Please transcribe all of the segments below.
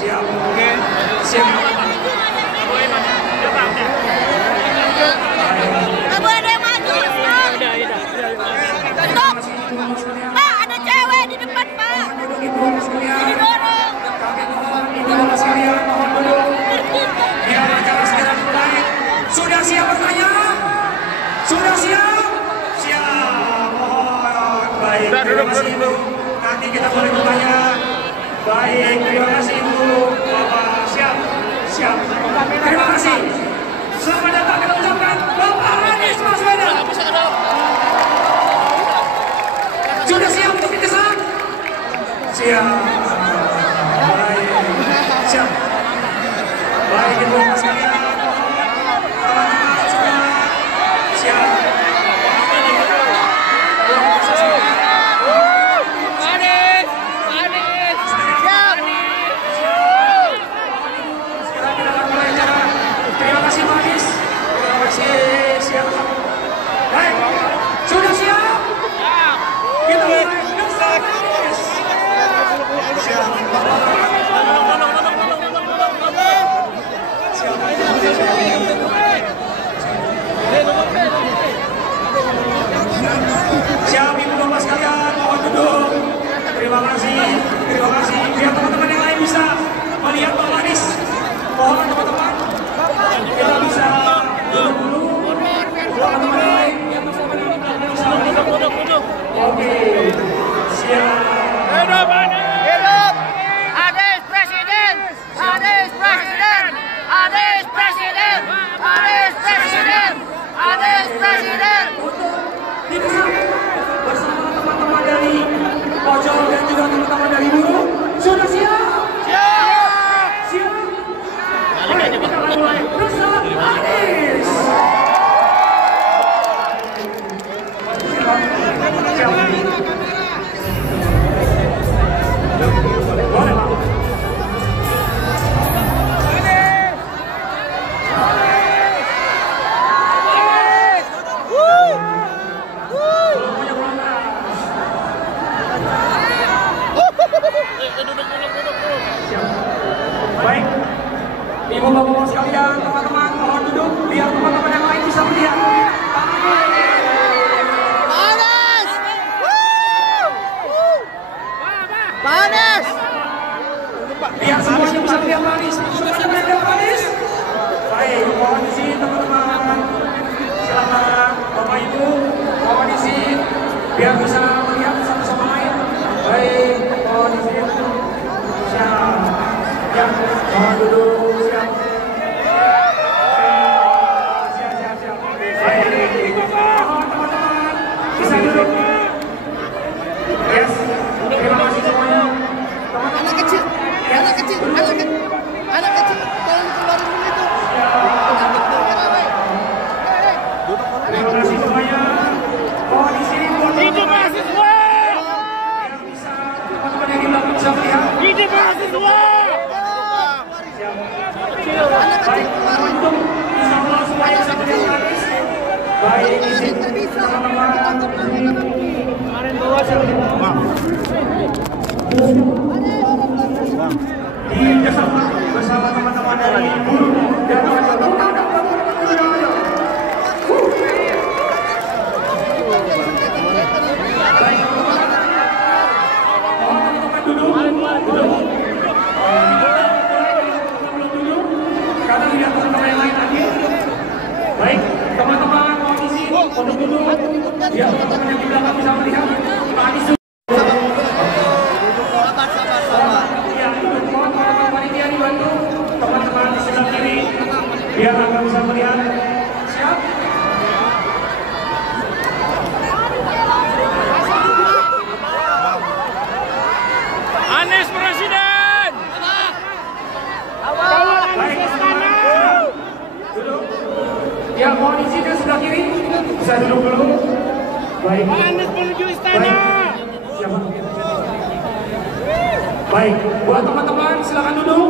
Siap. Oke. Siap. Nggak boleh maju, stop. Stop. Pak, ada cewek di depan, Pak. Didorong. Sudah siap bertanya? Sudah siap? Siap. Mohon. Baik. Terima kasih Ibu. Nanti kita boleh bertanya. Baik. Terima kasih Ibu. Bapak siap. Siap. Terima kasih. Selamat datang kita ucapkan Bapak Anies Baswedan. Sudah siap untuk dikesan? Siap. Baik. Siap. Baik Ibu sekalian. Teman-teman semua. Siap. Siap Ibu Bapak sekalian, mohon duduk. Terima kasih, terima kasih. Biar teman-teman yang lain bisa melihat Bapak Anies. Mohon teman-teman, kita bisa duduk dulu. Teman-teman yang lain, yang bisa duduk. Oke, siap. Hidup Anies Presiden! Anies Presiden! Anies Presiden! Anies Presiden! Anies Presiden! Dikesan bersama teman-teman dari pojok dan juga teman-teman dari buruh. Sudah siap? Siap! Siap? Baik, kita akan mulai bersama Anies. Boleh, Pak. Baik, Ibu Bapak sekalian, teman-teman mohon duduk biar teman-teman yang lain bisa melihat. Panas! Panas! Biar semuanya bisa melihat Anies. Semuanya melihat Anies. Baik, mohon izin teman-teman. Silakan Bapak Ibu, mohon izin biar bisa melihat satu sama lain. Baik, mohon izin. Siap. Ya, mohon duduk. Siap. Siap. Baik, mohon teman-teman bisa duduk. Yes, terima kasih semuanya. Anak kecil, tolong keluarin dulu itu. Terima kasih semuanya. Mohon izin buat Hidup mahasiswa! yang bisa teman-teman yang di belakang bisa melihat. Hidup mahasiswa! Baik, untuk insya Allah semuanya bisa melihat Anies. Baik, izin teman-teman. Kerjasama bersama teman-teman dari buruh dan teman-teman. Baik, mohon teman-teman duduk. Karena lihat teman-teman yang lain tadi. Baik, teman-teman mohon izin untuk duduk. Biar teman-teman yang di belakang bisa melihat Pak Anies. Ya, mohon teman-teman panitia dibantu. Teman-teman di sebelah kiri biar agak bisa melihat. Siap? Anies Presiden! Baik, teman-teman. Duduk. Ya, mohon izin yang sebelah kiri bisa duduk dulu. Baik. Anies menuju istana! Baik. Siapa? Baik, buat teman-teman silakan duduk.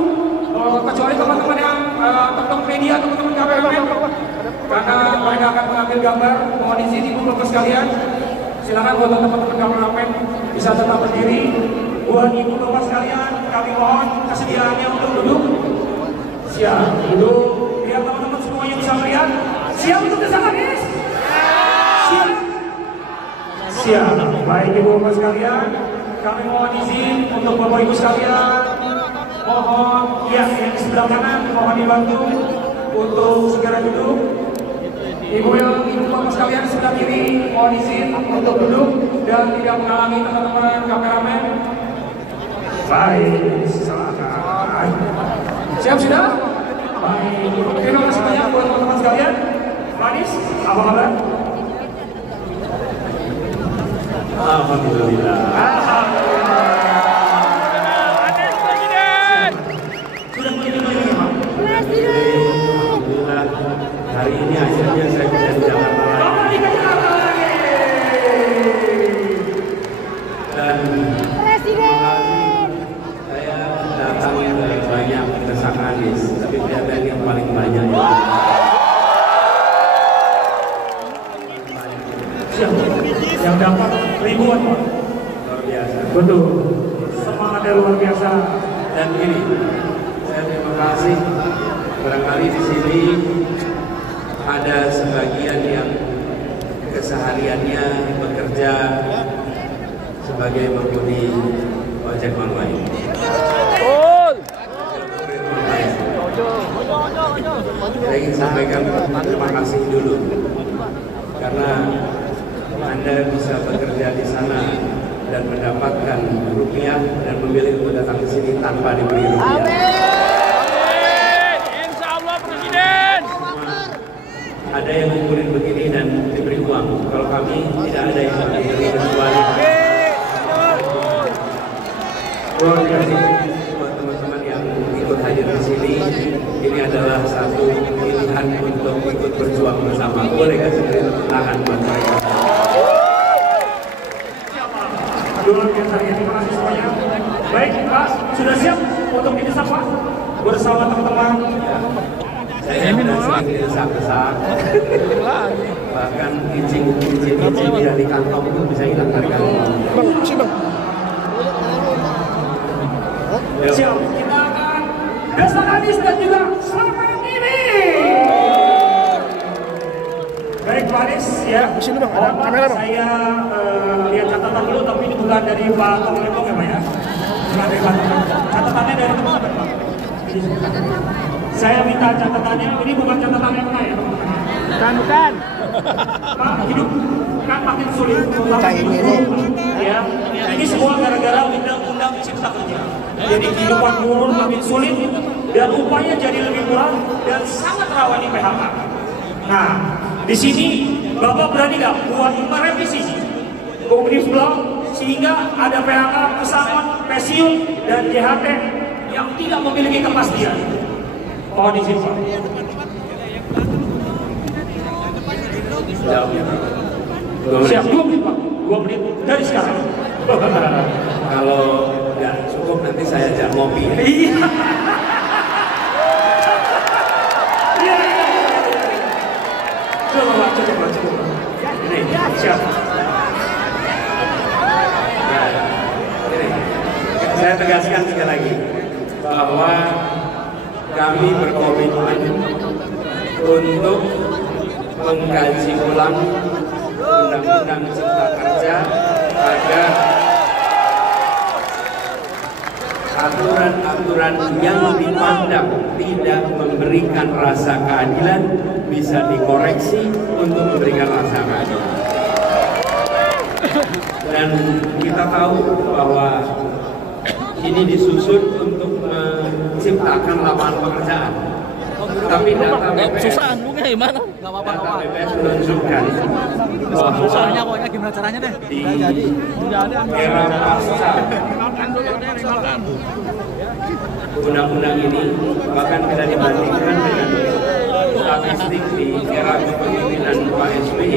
Kecuali teman-teman yang teman-teman media, teman-teman kameramen, karena mereka akan mengambil gambar. Mohon izin Ibu Bapak sekalian, silakan buat teman-teman kameramen bisa tetap berdiri Buat ibu bapak sekalian, kami mohon kesediaannya untuk duduk. Siap, duduk. Biar teman-teman semuanya bisa melihat. Siap untuk kesana, guys? Siap. Siap. Baik ibu bapak sekalian, kami mohon izin untuk bapak ibu sekalian. Mohon, ya yang di sebelah kanan, mohon dibantu untuk segera duduk. Ibu bapak sekalian sebelah kiri, mohon izin untuk duduk dan tidak menghalangi teman-teman kameramen. Baik, silakan. Siap sudah? Baik, terima kasih banyak buat teman-teman sekalian. Manis, apa kabar? Alhamdulillah. Anies Presiden. Sudah begini-begini, Pak? Alhamdulillah. Hari ini akhirnya saya bisa di Jakarta lagi. Bapak di Jakarta lagi. Dan saya datang ke banyak desak Anies, tapi ternyata yang paling banyak Yang dapat ribuan, Pak. luar biasa. Betul. Semangatnya luar biasa. Dan ini, saya terima kasih. Barangkali di sini ada sebagian yang kesehariannya bekerja sebagai pengemudi ojek online. Betul. Saya ingin sampaikan terima kasih dulu karena Anda bisa bekerja di sana dan mendapatkan rupiah dan memilih untuk datang ke sini tanpa diberi rupiah. Insya Allah Presiden. Ada yang ngumpulin begini dan diberi uang. Kalau kami tidak ada yang diberi kecuali Luar biasa. buat teman-teman yang ikut hadir di sini, ini adalah satu pilihan untuk ikut berjuang bersama. Boleh kasih tepuk tangan buat mereka. Luar biasa ya, terima kasih semuanya. Baik, Pak, sudah siap untuk didesak, Pak? Bersama teman-teman. Saya sudah sedikit desak-desak. Bahkan izin dari kantong itu bisa hilang dari kantong. Siap, kita akan desak Anies dan juga selamat ini. Baik, Pak Anies, ya. Sini, Bang, ada kamera, Bang. Saya lihat catatan dulu, tapi ini bukan dari Pak Tong Lepong ya, Pak ya? Bukan dari Pak Tong. Catatannya dari teman-teman, Pak. Saya minta catatannya, ini bukan catatan yang ya, teman-teman. Bukan. Pak, hidup kan makin sulit. Ya, ini semua gara-gara undang-undang cipta kerja. Jadi kehidupan buruh makin sulit dan upahnya jadi lebih murah dan sangat rawan di PHK. Nah, di sini Bapak berani nggak buat merevisi Omnibus Law sehingga ada PHK, pesangon, pensiun dan JHT yang tidak memiliki kepastian. Oh, di sini Pak. Siap, 2 menit Pak. 2 menit dari sekarang. Kalau nggak cukup nanti saya ajak ngopi. Iya. Iya. Coba. Ini siap. Ya, ini. Saya tegaskan sekali lagi bahwa kami berkomitmen untuk mengkaji ulang Undang-Undang Cipta Kerja agar aturan-aturan yang dipandang tidak memberikan rasa keadilan bisa dikoreksi untuk memberikan rasa keadilan. Dan kita tahu bahwa ini disusun untuk menciptakan lapangan pekerjaan. Tapi data BPS, data BPS menunjukkan bahwa pokoknya gimana caranya deh. di era pasca undang-undang ini, bahkan bila dibandingkan dengan statistik di era kepemimpinan Pak SBY,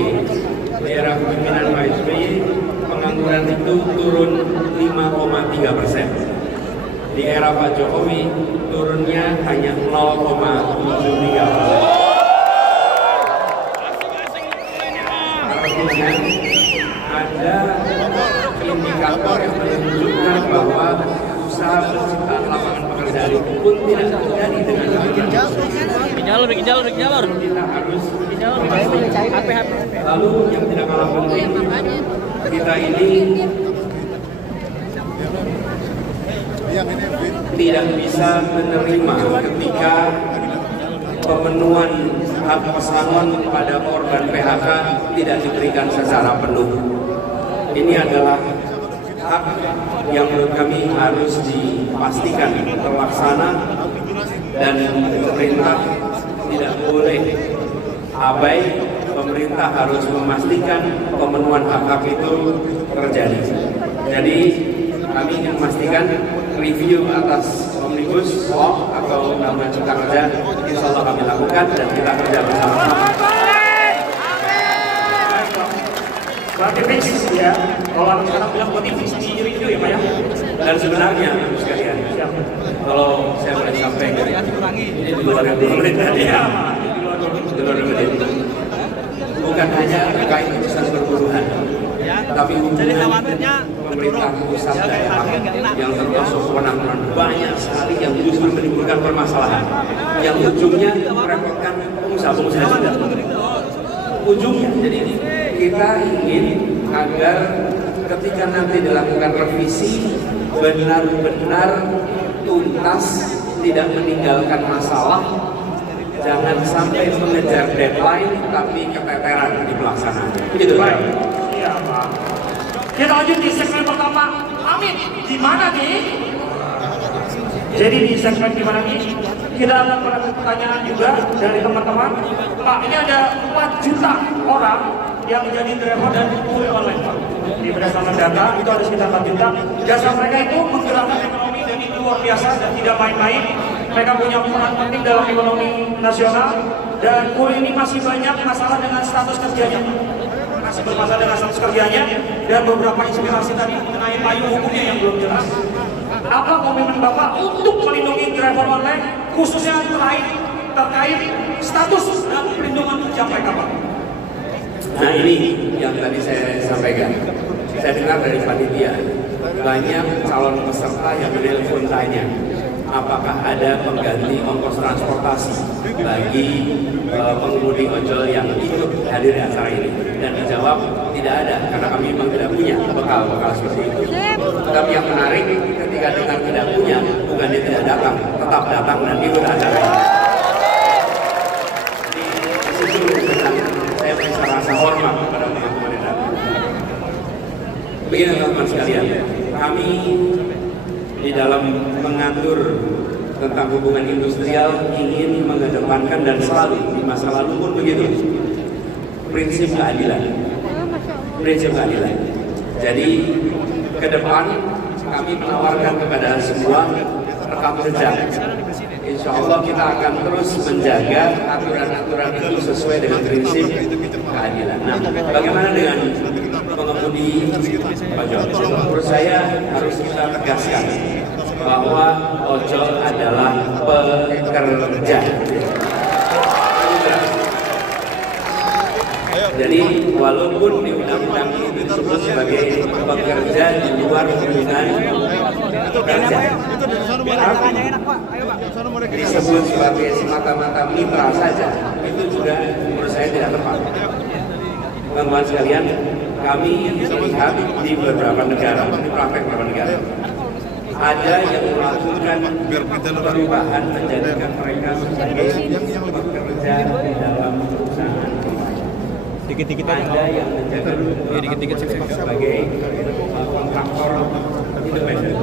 di era kepemimpinan Pak SBY, pengangguran itu turun 5,3%. Di era Pak Jokowi turunnya hanya 0,73%. Artinya ada indikator yang menunjukkan bahwa usaha penciptaan lapangan pekerjaan pun tidak terjadi dengan demikian. Bikin jalur. Kita harus lalu yang tidak kalah penting, kita ini tidak bisa menerima ketika pemenuhan hak pesangon pada korban PHK tidak diberikan secara penuh. Ini adalah hak yang menurut kami harus dipastikan terlaksana dan pemerintah tidak boleh abai. Pemerintah harus memastikan pemenuhan hak-hak itu terjadi. Jadi kami ingin memastikan review atas Omnibus Law atau Undang-Undang Cipta Kerja insya Allah kami lakukan dan kita kerja bersama-sama. Berarti fix ya, kalau sekarang bilang berarti fix di review ya Pak ya? Dan sebenarnya sekalian, kalau saya boleh sampaikan, ini di luar pemerintahan ya, di luar pemerintahan. Bukan hanya terkait urusan perburuhan, tapi hubungan pemerintah pusat daerah yang termasuk kewenangan banyak sekali yang justru menimbulkan permasalahan, yang ujungnya merepotkan pengusaha-pengusaha juga. Ujungnya, jadi kita ingin agar ketika nanti dilakukan revisi benar-benar tuntas, tidak meninggalkan masalah. Jangan sampai mengejar deadline tapi keteteran di pelaksanaan. Begitu Pak. Iya Pak. Kita lanjut di segmen pertama. Amin. Gimana nih? Jadi di segmen gimana nih? Kita akan melakukan pertanyaan juga dari teman-teman. Pak, ini ada 4 juta orang yang menjadi driver dan kurir online Pak. Di berdasarkan data itu harus kita 4 juta. Jasa mereka itu menggerakkan ekonomi dan itu luar biasa dan tidak main-main. Mereka punya peran penting dalam ekonomi nasional dan kurir ini masih banyak masalah dengan status kerjanya. Masih bermasalah dengan status kerjanya dan beberapa inspirasi tadi mengenai payung hukumnya yang belum jelas. Apa komitmen Bapak untuk melindungi driver online khususnya terkait status dan perlindungan kerja mereka Pak? Nah ini yang tadi saya sampaikan. Saya dengar dari panitia banyak calon peserta yang menelpon tanya, apakah ada pengganti ongkos transportasi bagi pengemudi ojol yang ikut hadir di acara ini? Dan dijawab tidak ada, karena kami memang tidak punya bekal-bekal seperti itu. Tetapi yang menarik, ketika dengar tidak punya, bukan dia tidak datang, tetap datang dan ikut acara ini. Di situ saya bisa rasa hormat kepada teman-teman yang datang. Begini teman-teman sekalian, kami di dalam mengatur tentang hubungan industrial ingin mengedepankan dan selalu di masa lalu pun begitu, prinsip keadilan. Jadi ke depan kami menawarkan kepada semua rekam jejak. Insya Allah kita akan terus menjaga aturan-aturan itu sesuai dengan prinsip keadilan. Nah, bagaimana dengan pengemudi ojol? Menurut saya harus kita tegaskan bahwa ojol adalah pekerja. Jadi walaupun di undang-undang ini disebut sebagai pekerja di luar hubungan kerja, disebut sebagai semata-mata mitra saja, itu juga menurut saya tidak tepat. Teman-teman sekalian, kami melihat di beberapa negara, di praktek beberapa negara, ada yang melakukan perubahan menjadikan mereka sebagai pekerja di dalam perusahaan. Dikit-dikit ada yang menjaga dikit-dikit sebagai kontraktor independen.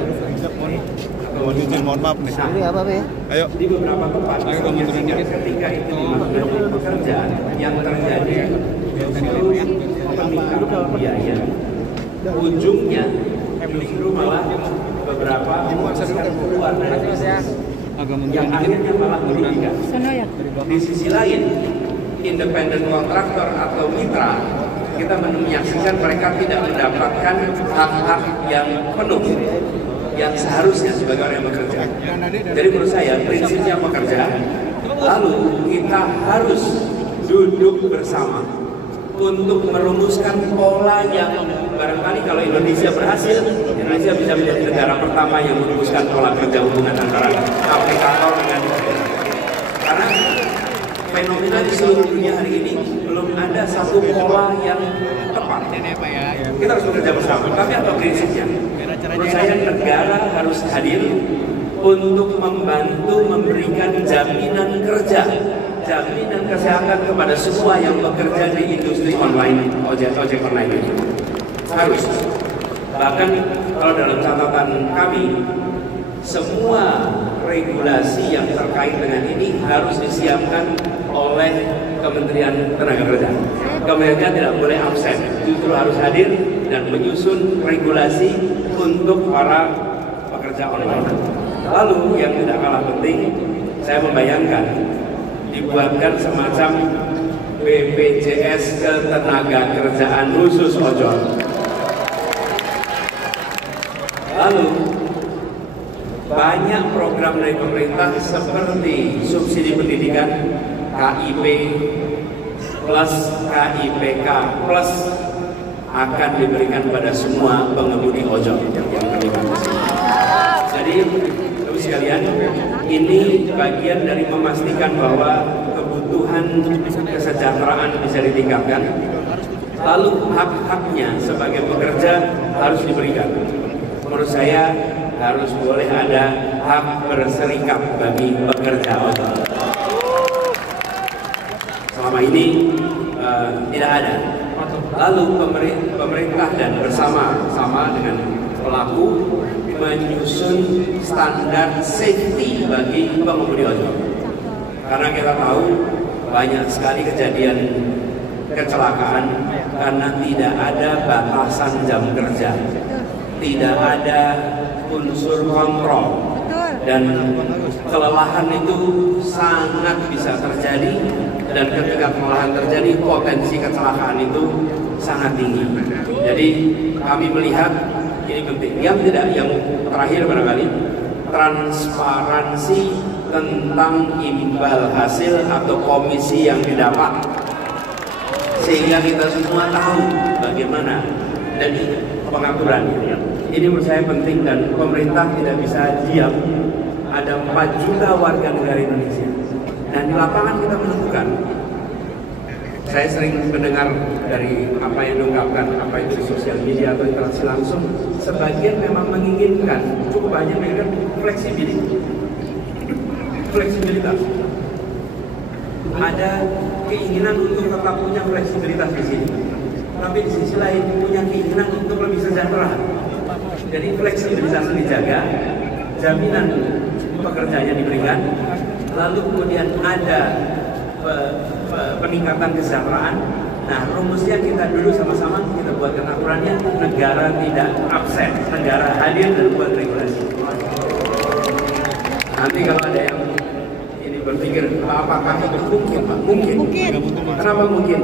Mohon maaf nih. Ini apa Be? Ayo. Di beberapa tempat. Ketika itu dimaksudkan pekerja yang terjadi peningkatan biaya, ujungnya justru malah beberapa keluar dari yang akhirnya malah merugikan. Di sisi lain, independen kontraktor atau mitra, kita menyaksikan mereka tidak mendapatkan hak-hak yang penuh yang seharusnya sebagai orang yang bekerja. Jadi menurut saya prinsipnya pekerja, lalu kita harus duduk bersama untuk merumuskan pola yang barangkali kalau Indonesia berhasil, Indonesia bisa menjadi negara pertama yang merumuskan pola kerja hubungan antara aplikator dengan karena fenomena di seluruh dunia hari ini belum ada satu pola yang tepat. Kita harus bekerja bersama. Tapi apa prinsipnya? Menurut saya negara harus hadir untuk membantu memberikan jaminan kerja, jaminan kesehatan kepada semua yang bekerja di industri online, ojek online itu. Harus. Bahkan kalau dalam catatan kami, semua regulasi yang terkait dengan ini harus disiapkan oleh Kementerian Tenaga Kerja. Kementerian tidak boleh absen, justru harus hadir dan menyusun regulasi untuk para pekerja online. Lalu yang tidak kalah penting, saya membayangkan dibuatkan semacam BPJS Ketenagakerjaan khusus ojol. Lalu banyak program dari pemerintah seperti subsidi pendidikan, KIP plus KIPK plus akan diberikan pada semua pengemudi ojol yang terlibat. Jadi, Bapak sekalian, ini bagian dari memastikan bahwa kebutuhan kesejahteraan bisa ditingkatkan. Lalu hak-haknya sebagai pekerja harus diberikan. Menurut saya harus boleh ada hak berserikat bagi pekerja ojol. Selama ini tidak ada. Lalu pemerintah dan bersama-sama dengan pelaku menyusun standar safety bagi pengemudi ojol. Karena kita tahu banyak sekali kejadian kecelakaan karena tidak ada batasan jam kerja, tidak ada unsur kontrol, dan kelelahan itu sangat bisa terjadi. Dan ketika kelelahan terjadi, potensi kecelakaan itu sangat tinggi. Jadi kami melihat ini penting. Yang terakhir barangkali transparansi tentang imbal hasil atau komisi yang didapat, sehingga kita semua tahu bagaimana dan pengaturan. Ini menurut saya penting dan pemerintah tidak bisa diam. Ada 4 juta warga negara Indonesia. Dan di lapangan kita menemukan, saya sering mendengar dari apa yang diungkapkan, apa itu di sosial media atau interaksi langsung, sebagian memang menginginkan, cukup banyak menginginkan fleksibilitas. Ada keinginan untuk tetap punya fleksibilitas di sini, tapi di sisi lain punya keinginan untuk lebih sejahtera. Jadi fleksibilitas dijaga, jaminan pekerjaannya diberikan, lalu kemudian ada peningkatan kesejahteraan. Nah, rumusnya kita dulu sama-sama kita buatkan aturannya, negara tidak absen, negara hadir dan buat regulasi. Nanti kalau ada yang ini berpikir apakah itu mungkin, Pak? Mungkin. Kenapa mungkin?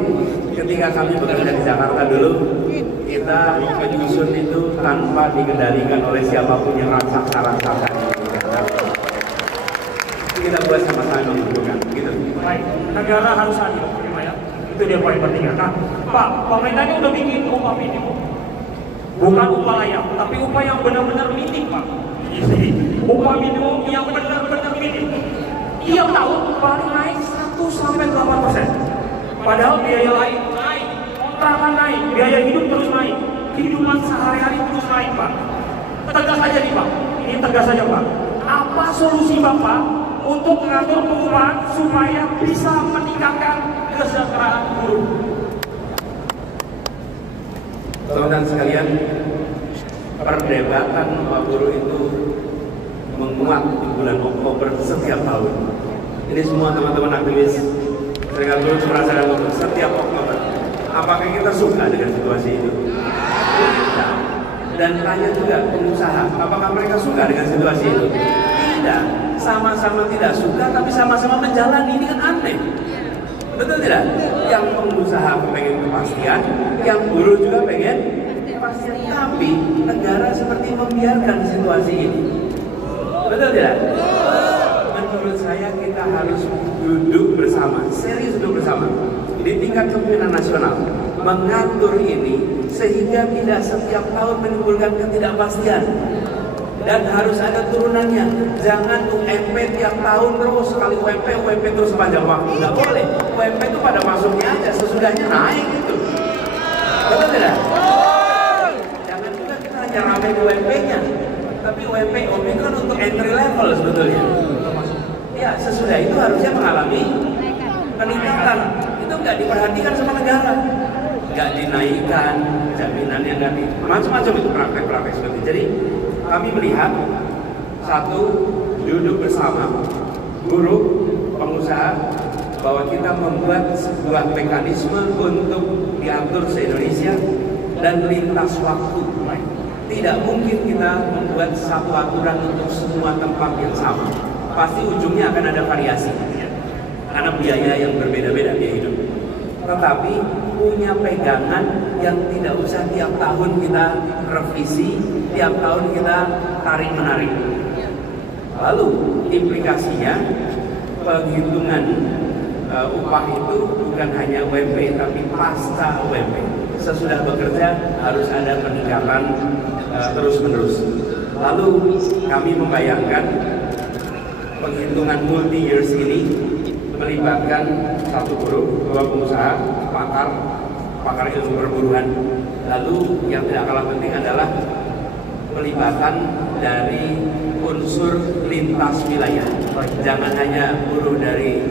Ketika kami bekerja di Jakarta dulu, kita menyusun itu tanpa dikendalikan oleh siapapun yang raksasa-raksasa. Kita buat sama-sama menentukan, gitu. Baik, negara harus hadir, ya. Itu dia poin pentingnya. Nah, Pak, pemerintah ini udah bikin upah minimum, bukan upah layak, tapi upah yang benar-benar minim, Pak. Upah minimum yang benar-benar minim. Tiap tahun paling naik 1-8%. Padahal biaya lain naik, kontrakan naik, biaya hidup terus naik, kehidupan sehari-hari terus naik, Pak. Tegas aja nih, Pak. Ini tegas aja, Pak. Apa solusi Bapak untuk mengatur pengupahan supaya bisa meningkatkan kesejahteraan buruh? Teman-teman sekalian, perdebatan upah buruh itu menguat di bulan Oktober setiap tahun. Ini semua teman-teman aktivis serikat buruh merasakan setiap Oktober. Apakah kita suka dengan situasi itu? Tidak. Dan tanya juga pengusaha, apakah mereka suka dengan situasi itu? Tidak. Sama-sama tidak suka, tapi sama-sama menjalani. Ini kan aneh. Betul tidak? Yang pengusaha pengen kepastian, yang buruh juga pengen kepastian. Tapi negara seperti membiarkan situasi ini. Betul tidak? Menurut saya kita harus duduk bersama, serius duduk bersama di tingkat kepemimpinan nasional, mengatur ini sehingga tidak setiap tahun menimbulkan ketidakpastian. Dan harus ada turunannya. Jangan UMP tiap tahun terus, sekali UMP terus sepanjang waktu. Nggak boleh. UMP itu pada masuknya aja, sesudahnya naik gitu. Betul tidak? Jangan juga kita hanya ramai di UMP-nya, tapi UMP kan untuk entry level sebetulnya. Ya, sesudah itu harusnya mengalami peningkatan. Itu nggak diperhatikan sama negara. Nggak dinaikkan, jaminannya nggak di... Macam-macam itu praktek-praktek seperti itu. Jadi, kami melihat satu, duduk bersama buruh, pengusaha, bahwa kita membuat sebuah mekanisme untuk diatur se-Indonesia dan lintas waktu. Tidak mungkin kita membuat satu aturan untuk semua tempat yang sama. Pasti ujungnya akan ada variasi, karena biaya yang berbeda-beda biaya hidup. Tetapi punya pegangan yang tidak usah tiap tahun kita revisi, tiap tahun kita tarik-menarik. Lalu implikasinya penghitungan upah itu bukan hanya UMP tapi pasca UMP. Sesudah bekerja harus ada peningkatan terus-menerus. Lalu kami membayangkan penghitungan multi years ini melibatkan satu buruh, dua pengusaha, pakar ilmu perburuhan. Lalu yang tidak kalah penting adalah pelibatan dari unsur lintas wilayah. Jangan hanya buruh dari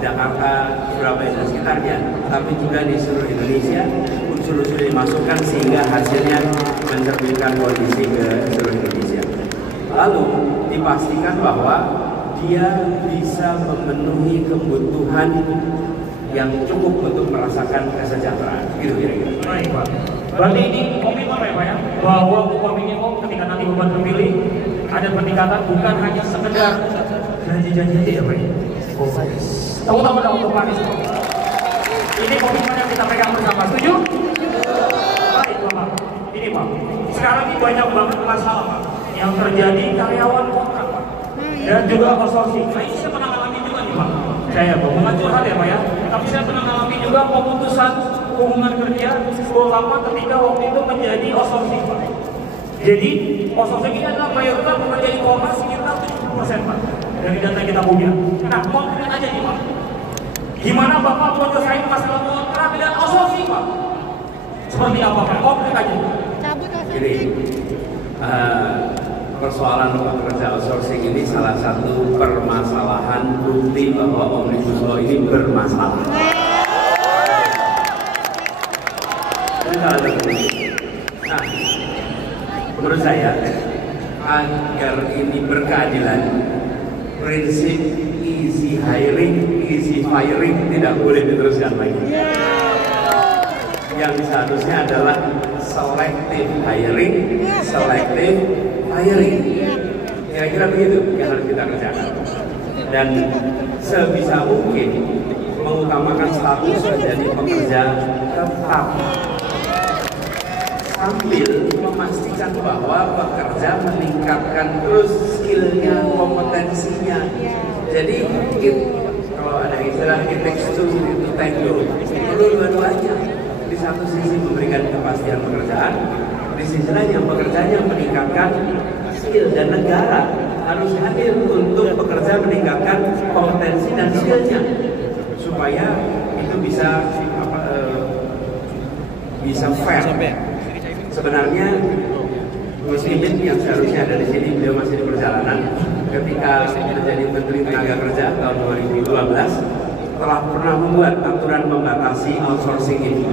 Jakarta, Surabaya dan sekitarnya, tapi juga di seluruh Indonesia unsur-unsur dimasukkan sehingga hasilnya mencerminkan kondisi ke seluruh Indonesia. Lalu dipastikan bahwa dia bisa memenuhi kebutuhan yang cukup untuk merasakan kesejahteraan. Gitu kira-kira. Baik, Pak. Berarti ini komitmen ya, Pak ya, bahwa upah minimum ketika nanti Bapak terpilih ada peningkatan, bukan hanya sekedar janji-janji aja ya, Pak. Tahu-tahu untuk Pak Anies. Ini komitmen yang kita pegang bersama. Setuju? Baik, Bapak. Ini Pak. Sekarang ini banyak banget masalah, Pak, yang terjadi karyawan kontrak, Pak. Dan juga outsourcing. Nah, ini saya pernah alami juga nih, Pak. Saya bukan curhat ya, Pak ya. Tapi saya pernah alami juga pemutusan hubungan kerja beberapa ketika waktu itu menjadi outsourcing, Pak. Jadi outsourcing ini adalah mayoritas pekerja e-commerce sekitar 70%, Pak, dari data yang kita punya. Nah, konkret aja nih, Pak. Gimana Bapak menyelesaikan masalah kontrak dan outsourcing, Pak? Seperti apa, Pak? Konkret aja. Jadi persoalan pekerja outsourcing ini salah satu permasalahan bukti bahwa Omnibus Law ini bermasalah. Nah, menurut saya agar ini berkeadilan, prinsip easy hiring, easy firing tidak boleh diteruskan lagi. Yang seharusnya adalah selective hiring, selective firing. Kira-kira begitu yang harus kita kerjakan. Dan sebisa mungkin mengutamakan status menjadi pekerja tetap, sambil memastikan bahwa pekerja meningkatkan terus skillnya, kompetensinya. Jadi kalau ada istilah it takes two to tango, perlu dua-duanya. Di satu sisi memberikan kepastian pekerjaan, di sisi lain yang pekerjanya meningkatkan skill, dan negara harus hadir untuk pekerja meningkatkan kompetensi dan skillnya supaya itu bisa fair. Sebenarnya Muslimin yang seharusnya ada di sini, beliau masih di perjalanan. Ketika menjadi Menteri Tenaga Kerja tahun 2012 telah pernah membuat aturan membatasi outsourcing ini.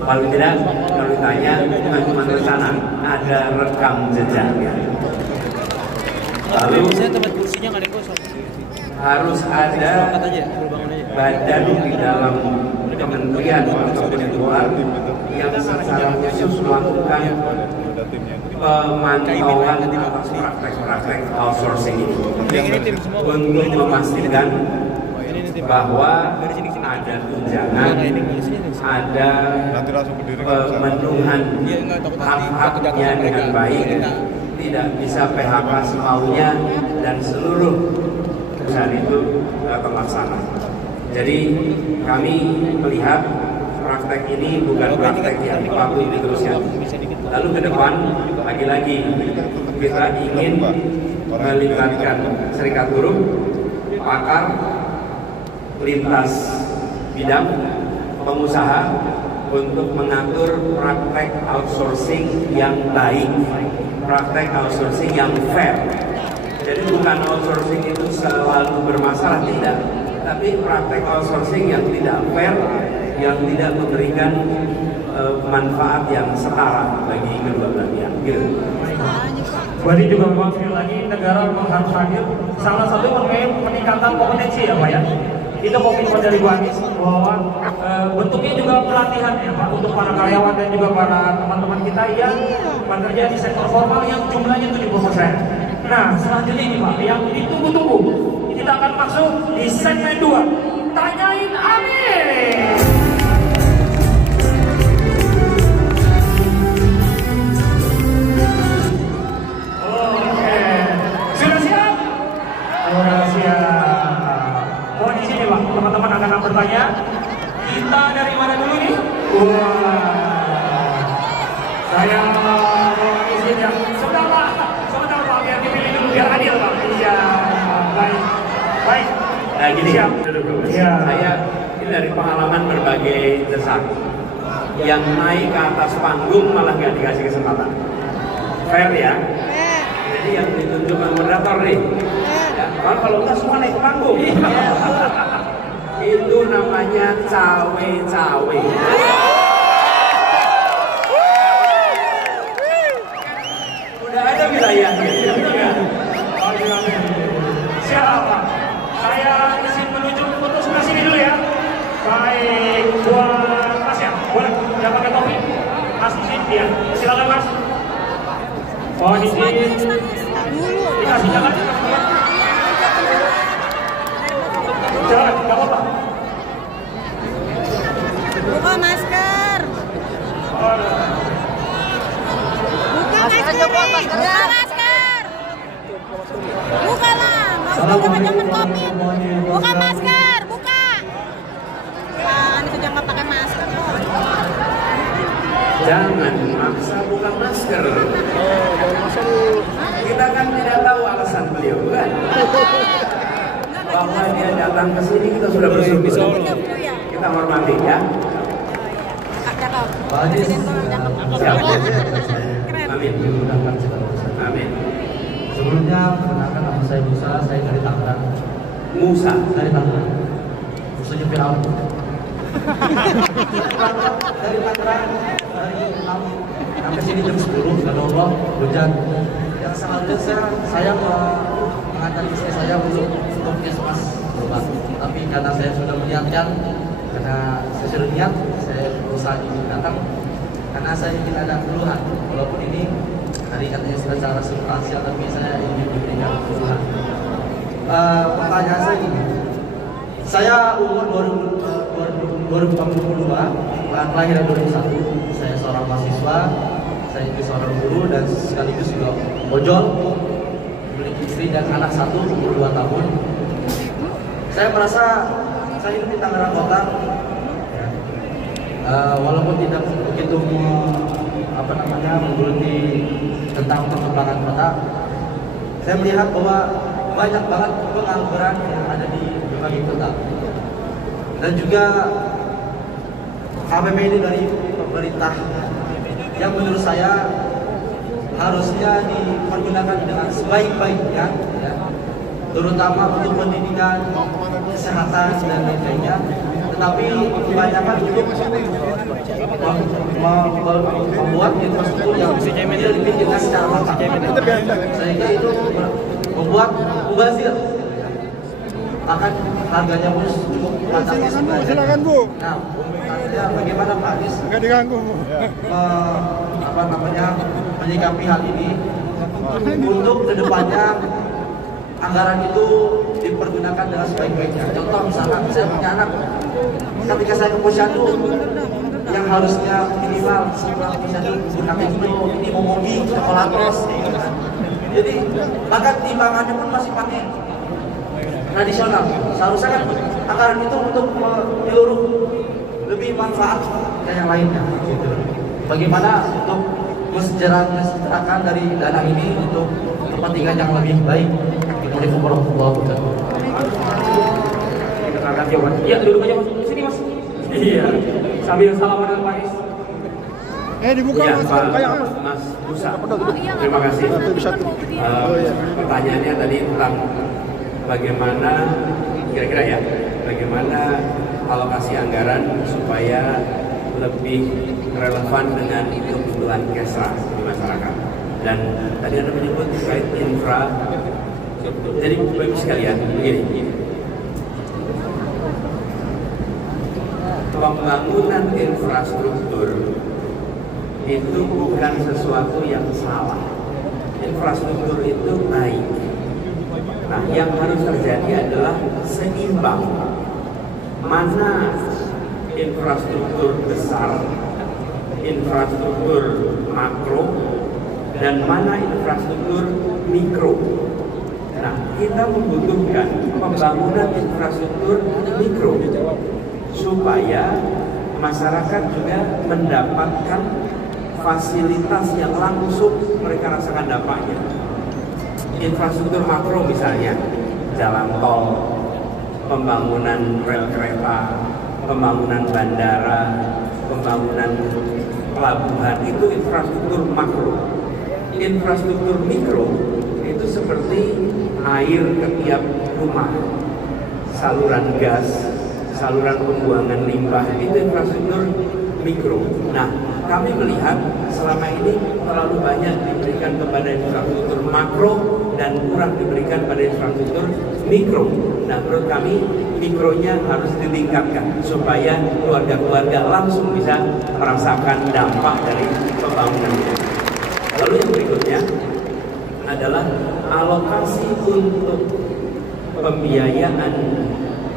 Paling tidak, kalau ditanya, bukan cuma rencana, ada rekam jejaknya. Lalu harus ada badan di dalam kementerian atau luar yang secara khusus melakukan pemantauan atas praktek-praktek outsourcing ini untuk memastikan bahwa ada tunjangan, ada pemenuhan hak-haknya dengan baik, tidak bisa PHK semaunya, dan seluruh perusahaan itu terlaksana. Jadi kami melihat praktek ini bukan praktek yang patut diteruskan. Lalu ke depan, lagi-lagi kita ingin melibatkan serikat buruh, pakar, lintas bidang, pengusaha untuk mengatur praktek outsourcing yang baik, praktek outsourcing yang fair. Jadi bukan outsourcing itu selalu bermasalah, tidak, tapi praktek outsourcing yang tidak fair, yang tidak memberikan manfaat yang setara bagi kedua belah pihak. Gitu. Berarti juga memang sekali lagi negara memang harus hadir. Salah satu mengenai peningkatan kompetensi ya Pak ya. Itu komitmen dari Bu Anies bahwa bentuknya juga pelatihan ya Pak untuk para karyawan dan juga para teman-teman kita yang bekerja di sektor formal yang jumlahnya 70%. Nah selanjutnya ini Pak yang ditunggu-tunggu, kita akan masuk di segmen 2. Tanyain Anies. Teman-teman akan bertanya, kita dari mana dulu nih? Wah, saya mau izin ya. Sebentar Pak, biar dipilih dulu, biar adil Pak. Iya, baik. Nah gini, siap. Ya. Saya ini dari pengalaman berbagai desak. Yang naik ke atas panggung malah nggak dikasih kesempatan. Fair ya? Jadi yang ditunjukkan moderator nih. Ya, kalau nggak semua naik ke panggung. Itu namanya cawe-cawe. Udah ada wilayahnya. Siapa? Saya izin menuju untuk sebelah sini dulu ya. Baik, buat Mas ya. Boleh, jangan pakai topi. Mas izin ya. Silakan Mas. Mohon izin. Dikasih jalan. Jalan, nggak apa-apa. Buka masker. Buka masker. Buka masker. Buka lah. Jangan COVID. Buka masker. Buka. Jangan saja nggak pakai masker. Jangan maksa buka masker. Kita kan tidak tahu alasan beliau kan. Bahwa dia datang ke sini kita sudah bersyukur. Kita hormati ya. Amin. Amin. Sebelumnya perkenalkan nama saya Musa, saya dari Tangerang. Musa Dari Tangerang. Musa nyupir auto. Dari Tangerang dari 6 sampai sini jam 10 karena Allah hujan. Yang selanjutnya saya mengantar istri saya untuk puskesmas berobat. Tapi karena saya sudah meniatkan, karena saya sudah niat, saya berusaha ingin datang. Karena saya ingin ada keluhan, walaupun ini hari katanya secara substansial, tapi saya ingin diberikan keluhan. Pertanyaan saya ini, saya umur 2022, kelahiran 2001, saya seorang mahasiswa, saya juga seorang guru dan sekaligus juga ojol, memiliki istri dan anak satu umur 2 tahun. Saya merasa saya hidup di Tangerang Kota, walaupun tidak begitu menggeluti tentang perkembangan kota, saya melihat bahwa banyak banget pengangguran yang ada di berbagai kota. Dan juga APBD dari pemerintah yang menurut saya harusnya dipergunakan dengan sebaik-baiknya, ya, terutama untuk pendidikan, kesehatan dan lain-lainnya. Tetapi kebanyakan untuk membuat infrastruktur yang tidak dipikirkan secara matang, sehingga itu membuat mubazir, bahkan harganya pun cukup matang. Silakan Bu. Nah, bagaimana Pak Anies Nggak diganggu Bu. Menyikapi hal ini untuk kedepannya anggaran itu dipergunakan dengan sebaik-baiknya. Contoh misalkan saya punya anak, ketika saya ke posyandu yang harusnya minimal setelah posyandu menggunakan itu minimum mobil sekolah terus. Jadi bahkan timbangannya pun masih pakai tradisional. Seharusnya kan anggaran itu untuk menyeluruh lebih manfaat ke yang lainnya gitu. Bagaimana untuk mensejahterakan dari dana ini untuk kepentingan yang lebih baik. Assalamualaikum warahmatullahi wabarakatuh. Kita angkat jawaban. Iya, duduk aja Mas. Sini Mas. Iya. Sambil salaman dengan Pak Is. Dibuka Ya, Mas. Mas Musa. Terima kasih. Pertanyaannya tadi tentang bagaimana kira-kira ya, bagaimana alokasi anggaran supaya lebih relevan dengan kebutuhan kesra di masyarakat. Dan tadi Anda menyebut terkait infra. Jadi baik sekalian, begini. Pembangunan infrastruktur itu bukan sesuatu yang salah. Infrastruktur itu baik. Nah, yang harus terjadi adalah seimbang. Mana infrastruktur besar, infrastruktur makro, dan mana infrastruktur mikro. Nah, kita membutuhkan pembangunan infrastruktur mikro supaya masyarakat juga mendapatkan fasilitas yang langsung mereka rasakan dampaknya. Infrastruktur makro misalnya jalan tol, pembangunan rel kereta, pembangunan bandara, pembangunan pelabuhan, itu infrastruktur makro. Infrastruktur mikro itu seperti air ke tiap rumah, saluran gas, saluran pembuangan limbah, itu infrastruktur mikro. Nah, kami melihat selama ini terlalu banyak diberikan kepada infrastruktur makro dan kurang diberikan pada infrastruktur mikro. Nah, menurut kami mikronya harus ditingkatkan supaya keluarga-keluarga langsung bisa merasakan dampak dari pembangunan ini. Lalu yang berikutnya adalah alokasi untuk pembiayaan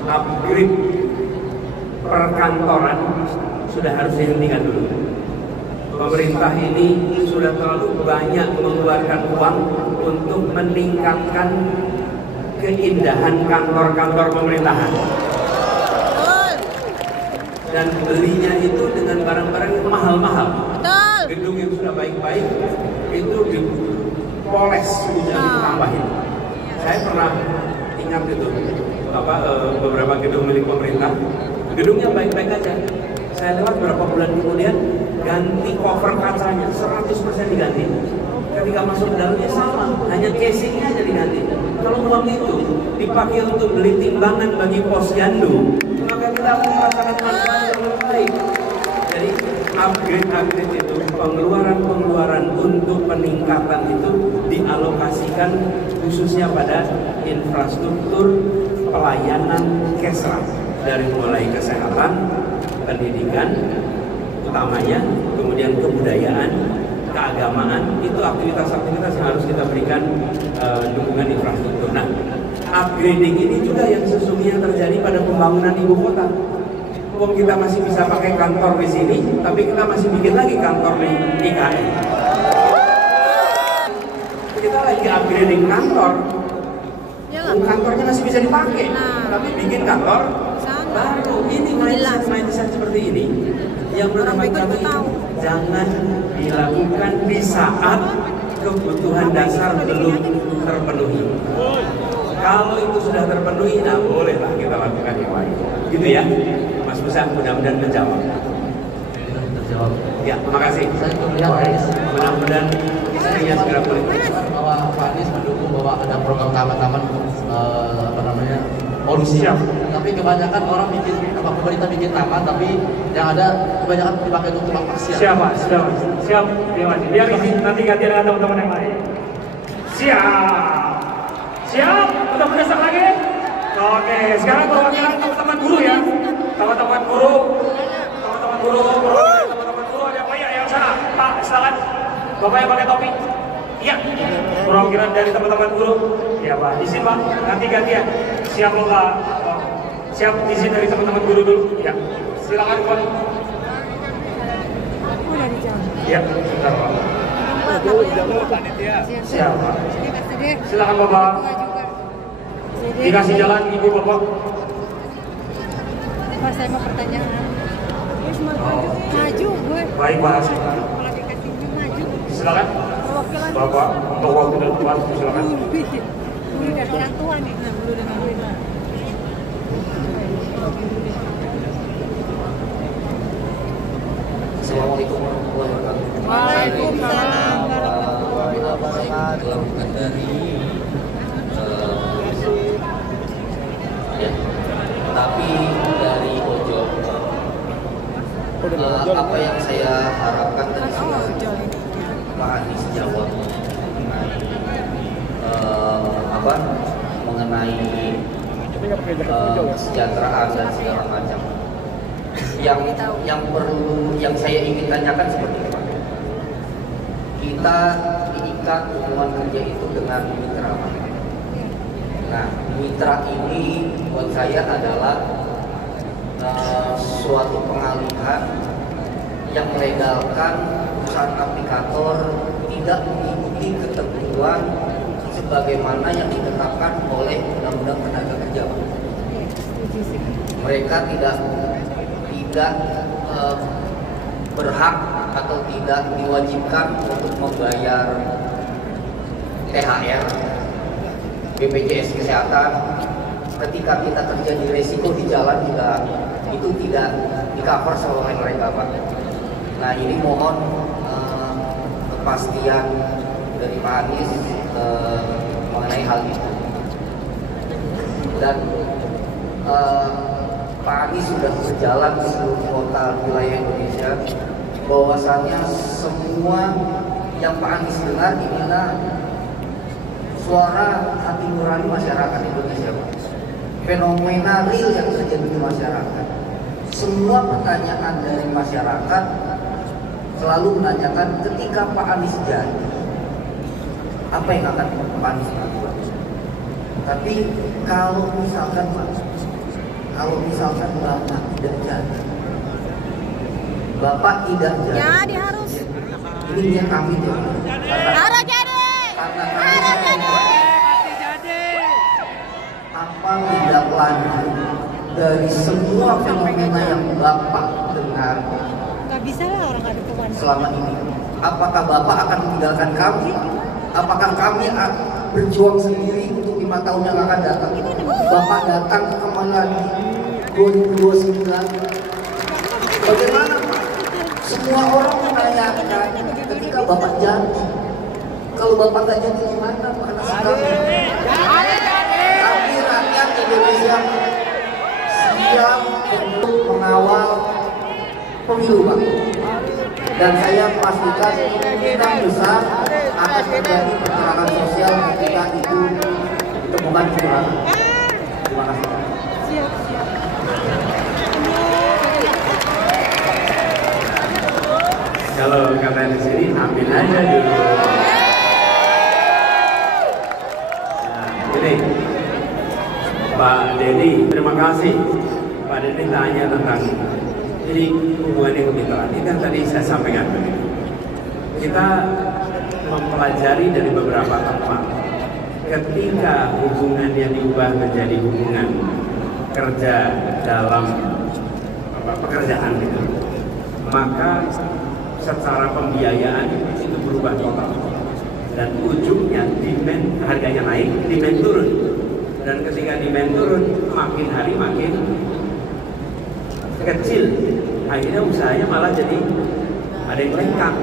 upgrade perkantoran sudah harus dihentikan dulu. Pemerintah ini sudah terlalu banyak mengeluarkan uang untuk meningkatkan keindahan kantor-kantor pemerintahan. Dan belinya itu dengan barang-barang yang mahal-mahal. Gedung yang sudah baik-baik itu dipoles, kemudian ditambahin. Saya pernah ingat itu beberapa gedung milik pemerintah, gedungnya baik-baik aja. Saya lewat beberapa bulan kemudian ganti cover kacanya 100% diganti. Ketika masuk ke dalamnya sama, hanya casingnya aja diganti. Kalau uang itu dipakai untuk beli timbangan bagi posyandu, maka kita akan merasakan manfaat yang lebih baik. Jadi upgrade itu, pengeluaran untuk peningkatan itu dialokasikan khususnya pada infrastruktur pelayanan kesra, dari mulai kesehatan, pendidikan utamanya, kemudian kebudayaan, keagamaan, itu aktivitas-aktivitas yang harus kita berikan dukungan infrastruktur. Nah, upgrading ini juga yang sesungguhnya terjadi pada pembangunan ibu kota. Wong kita masih bisa pakai kantor di sini, tapi kita masih bikin lagi kantor di IKN. Kita lagi upgrading kantor, kantornya masih bisa dipakai, tapi bikin kantor baru. Ini mindset seperti ini yang menurut kami jangan dilakukan di saat kebutuhan dasar belum terpenuhi. Kalau itu sudah terpenuhi, nah bolehlah kita lakukan yang lain. Gitu ya, Mas Musa, mudah-mudahan menjawab. Terjawab. Ya, terima kasih. Saya melihat Mudah-mudahan istrinya segera pulih. bahwa Pak Anies mendukung bahwa ada program taman-taman polusi. Tapi kebanyakan orang bikin, pemerintah bikin taman, tapi yang ada kebanyakan dipakai untuk tempat parsial. Siapa? Siap. Biar nanti ganti dengan teman-teman yang lain. Siap. Untuk mendesak lagi. Oke, sekarang perwakilan teman-teman guru ya. Teman-teman guru ada Pak ya yang sana. Pak, silakan. Bapak yang pakai topi. Iya. Perwakilan dari teman-teman guru. Ya Pak, izin Pak. Nanti gantian. Siap loh Pak. Siap, izin dari teman-teman guru dulu. Ya. Silakan Pak. Ya, sebentar Pak. Siap Pak. Silakan Bapak. Dikasih jalan Ibu Bapak. Saya mau pertanyaan. Maju gue. Baik Pak Hasim. Kalau dikasih maju. Silakan. Perwakilan. Bapak, untuk waktu dan tempat, silakan. Guru dan orang tua nih. Guru dan orang tua. Assalamualaikum warahmatullahi wabarakatuh. Waalaikumsalam warahmatullahi wabarakatuh. Bukan dari ya, tapi dari Ojo. Apa yang saya harapkan dari Pak Anies jawab mengenai kesejahteraan dan segala macam. Yang perlu, yang saya ingin tanyakan seperti apa? Kita diikat hubungan kerja itu dengan mitra. Nah, mitra ini buat saya adalah suatu pengalihan yang melegalkan perusahaan aplikator tidak mengikuti ketentuan sebagaimana yang ditetapkan oleh Undang-Undang Tenaga Kerja. Mereka tidak berhak atau tidak diwajibkan untuk membayar THR, BPJS Kesehatan. Ketika kita terjadi resiko di jalan juga itu tidak di-cover oleh mereka, Pak. Nah, ini mohon kepastian dari Pak Anies mengenai hal itu. Dan Pak Anies sudah berjalan di seluruh kota wilayah Indonesia, bahwasannya semua yang Pak Anies dengar inilah suara hati nurani masyarakat Indonesia, Pak. Fenomena real yang terjadi di masyarakat. Semua pertanyaan dari masyarakat selalu menanyakan ketika Pak Anies jadi, apa yang akan Pak Anies lakukan? Tapi kalau misalkan Bapak tidak jadi, Bapak tidak jadi. Jadi harus. Ini yang kami tuh. Harus jadi. Harus jadi. Apa tindak lanjut dari semua fenomena yang Bapak dengar? Gak bisa lah orang ada kewan. Selama ini, apakah Bapak akan meninggalkan kami? Apakah kami berjuang sendiri untuk 5 tahun yang akan datang? Bapak datang kemana di 2029? Bagaimana Pak? Semua orang menanyakan ketika Bapak jadi. Kalau Bapak nggak jadi gimana Pak? Kami rakyat Indonesia siap untuk mengawal pemilu, Pak. Dan saya pastikan kemungkinan besar akan terjadi pergerakan sosial ketika itu ditemukan kecurangan. Terima kasih. Kalau kata di sini, amin aja dulu. Nah, ini Pak Denny, terima kasih. Pak Denny tanya tentang ini hubungannya kemitraan. Ini kan tadi saya sampaikan. Kita mempelajari dari beberapa tempat. Ketika hubungan yang diubah menjadi hubungan kerja dalam pekerjaan gitu, maka secara pembiayaan itu berubah total. Dan ujungnya demand, harganya naik, demand turun. Dan ketika demand turun, makin hari makin kecil. Akhirnya usahanya malah jadi ada yang lengkap,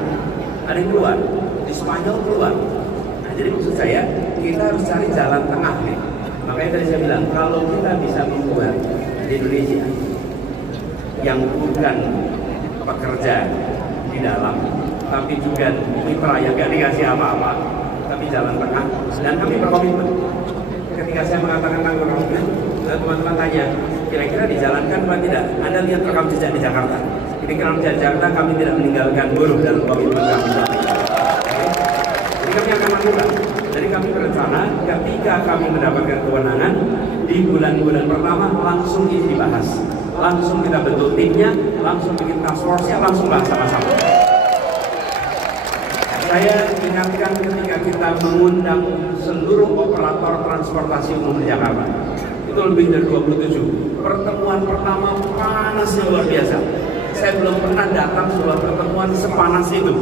ada yang keluar. Di Spanyol keluar. Nah, jadi maksud saya, kita harus cari jalan tengah nih. Makanya tadi saya bilang, kalau kita bisa membuat di Indonesia yang bukan pekerja di dalam, tapi juga mitra yang gak dikasih apa-apa, tapi jalan tengah, dan kami berkomitmen. Ketika saya mengatakan kami berkomitmen, teman-teman tanya, kira-kira dijalankan apa tidak? Anda lihat rekam jejak di Jakarta. Di rekam jejak Jakarta kami tidak meninggalkan buruh dalam komitmen kami. Jadi kami akan lakukan. Jadi kami berencana ketika kami mendapatkan kewenangan di bulan-bulan pertama langsung ini dibahas. Langsung kita bentuk timnya, langsung bikin task force-nya, langsung bahas sama-sama. Saya ingatkan ketika kita mengundang seluruh operator transportasi umum di Jakarta, itu lebih dari 27. Pertemuan pertama panasnya luar biasa. saya belum pernah datang sebuah pertemuan sepanas itu.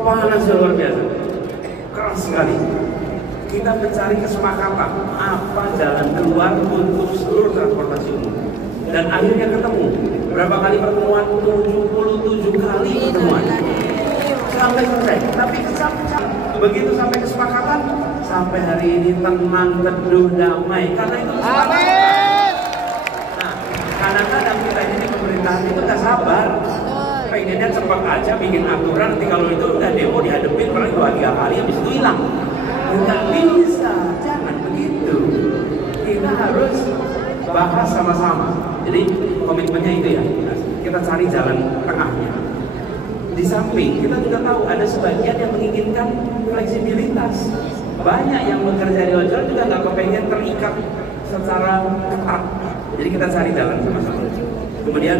Panas luar biasa, keras sekali. Kita mencari kesepakatan apa jalan keluar untuk seluruh transportasi umum. Dan akhirnya ketemu. Berapa kali pertemuan? 77 kali pertemuan. Sampai selesai. Tapi begitu sampai kesepakatan, sampai hari ini tenang, teduh, damai. Karena itu kesepakatan. Nah, kadang-kadang kita ini di pemerintahan itu nggak sabar. Pengennya cepat aja bikin aturan, nanti kalau itu udah demo dihadapin paling 2-3 kali, habis itu hilang. Nggak bisa, jangan begitu. Kita harus bahas sama-sama. Jadi komitmennya itu ya, kita cari jalan tengahnya. Di samping kita juga tahu ada sebagian yang menginginkan fleksibilitas. Banyak yang bekerja di ojol juga nggak kepengen terikat secara ketat. Jadi kita cari jalan sama-sama. Kemudian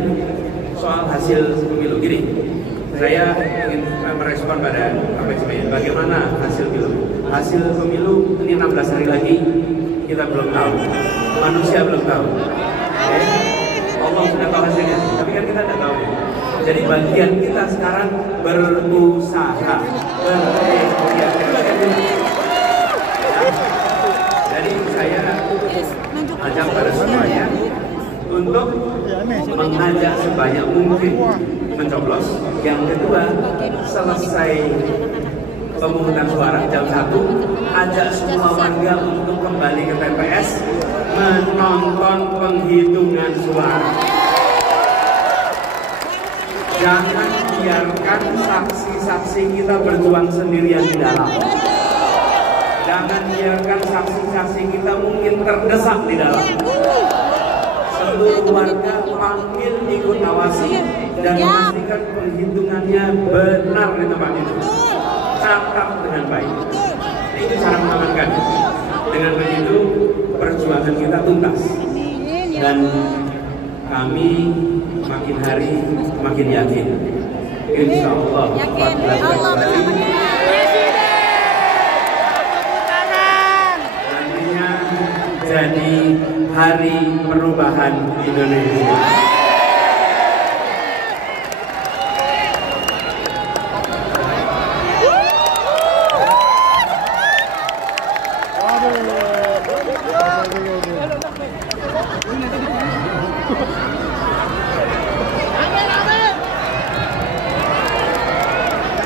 soal hasil pemilu, gini, saya ingin merespon pada apa istilahnya, bagaimana hasil pemilu. Hasil pemilu ini 16 hari lagi kita belum tahu, manusia belum tahu. Allah sudah tahu hasilnya, tapi kan kita tidak tahu. Jadi bagian kita sekarang berusaha, berikhtiar. Itu bagian kita. Jadi saya ajak pada semuanya untuk mengajak sebanyak mungkin mencoblos. Yang kedua, selesai pemungutan suara jam 1, ajak semua warga untuk kembali ke TPS menonton penghitungan suara. Jangan biarkan saksi-saksi kita berjuang sendirian di dalam. Jangan biarkan saksi-saksi kita mungkin terdesak di dalam. Seluruh warga panggil ikut awasi dan memastikan penghitungannya benar di tempat itu. Catat dengan baik. Itu cara mengamankan. Dengan begitu perjuangan kita tuntas. Dan kami makin hari makin yakin. Insya Allah 14 Februari nantinya jadi hari perubahan Indonesia.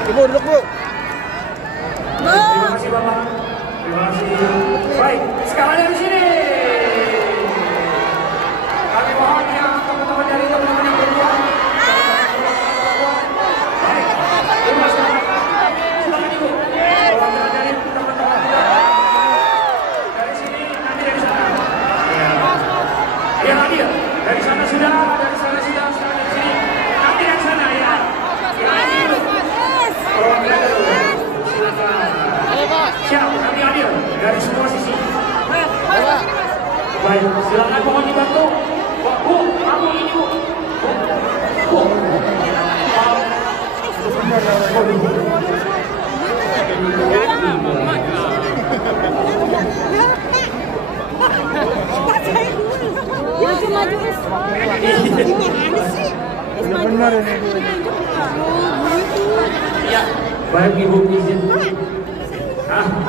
Ibu duduk Bu. Terima kasih Bapak. Terima kasih. Baik, sekarang dari sini. Kami mohon ya teman-teman dari teman-teman yang berjuang. Baik, terima kasih. Silakan Ibu. Perwakilan dari teman-teman kita. Dari sini, nanti dari sana. Ya lagi ya. Dari sana sudah, dari sana sudah, sekarang dari sini. Nanti dari sana ya. Perwakilan dulu. Silakan. Siap, kami hadir dari semua sisi. Baik, silakan mohon dibantu. Bu, kamu ini Bu. Bu. Maju-maju Benar ini Bu. Ya, baik Ibu izin.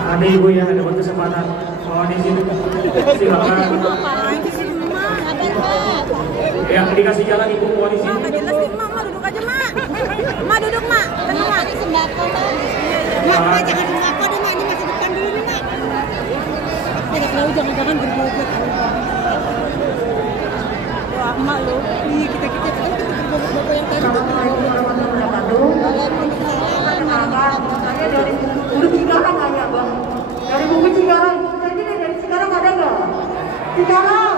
Ada Ibu ya, ada kesempatan. Mohon izin. Silakan. Ya, dikasih jalan Ibu, mohon izin. Mak, jelas nih, Mak duduk aja, Mak. Mak duduk, Mak. Tenang, Mak. Sembako, Mak. Mak, jangan sembako deh, Mak. Ini masih depan dulu nih, Mak. Tidak tahu, jangan-jangan berbobot. Wah, Mak lo. Ih, kita-kita kan berbobot-bobot yang tadi. Assalamualaikum warahmatullahi wabarakatuh. Saya dari Bukit Cikarang aja, Bang. Dari Bukit Cikarang. Jadi dari Cikarang ada nggak? Cikarang.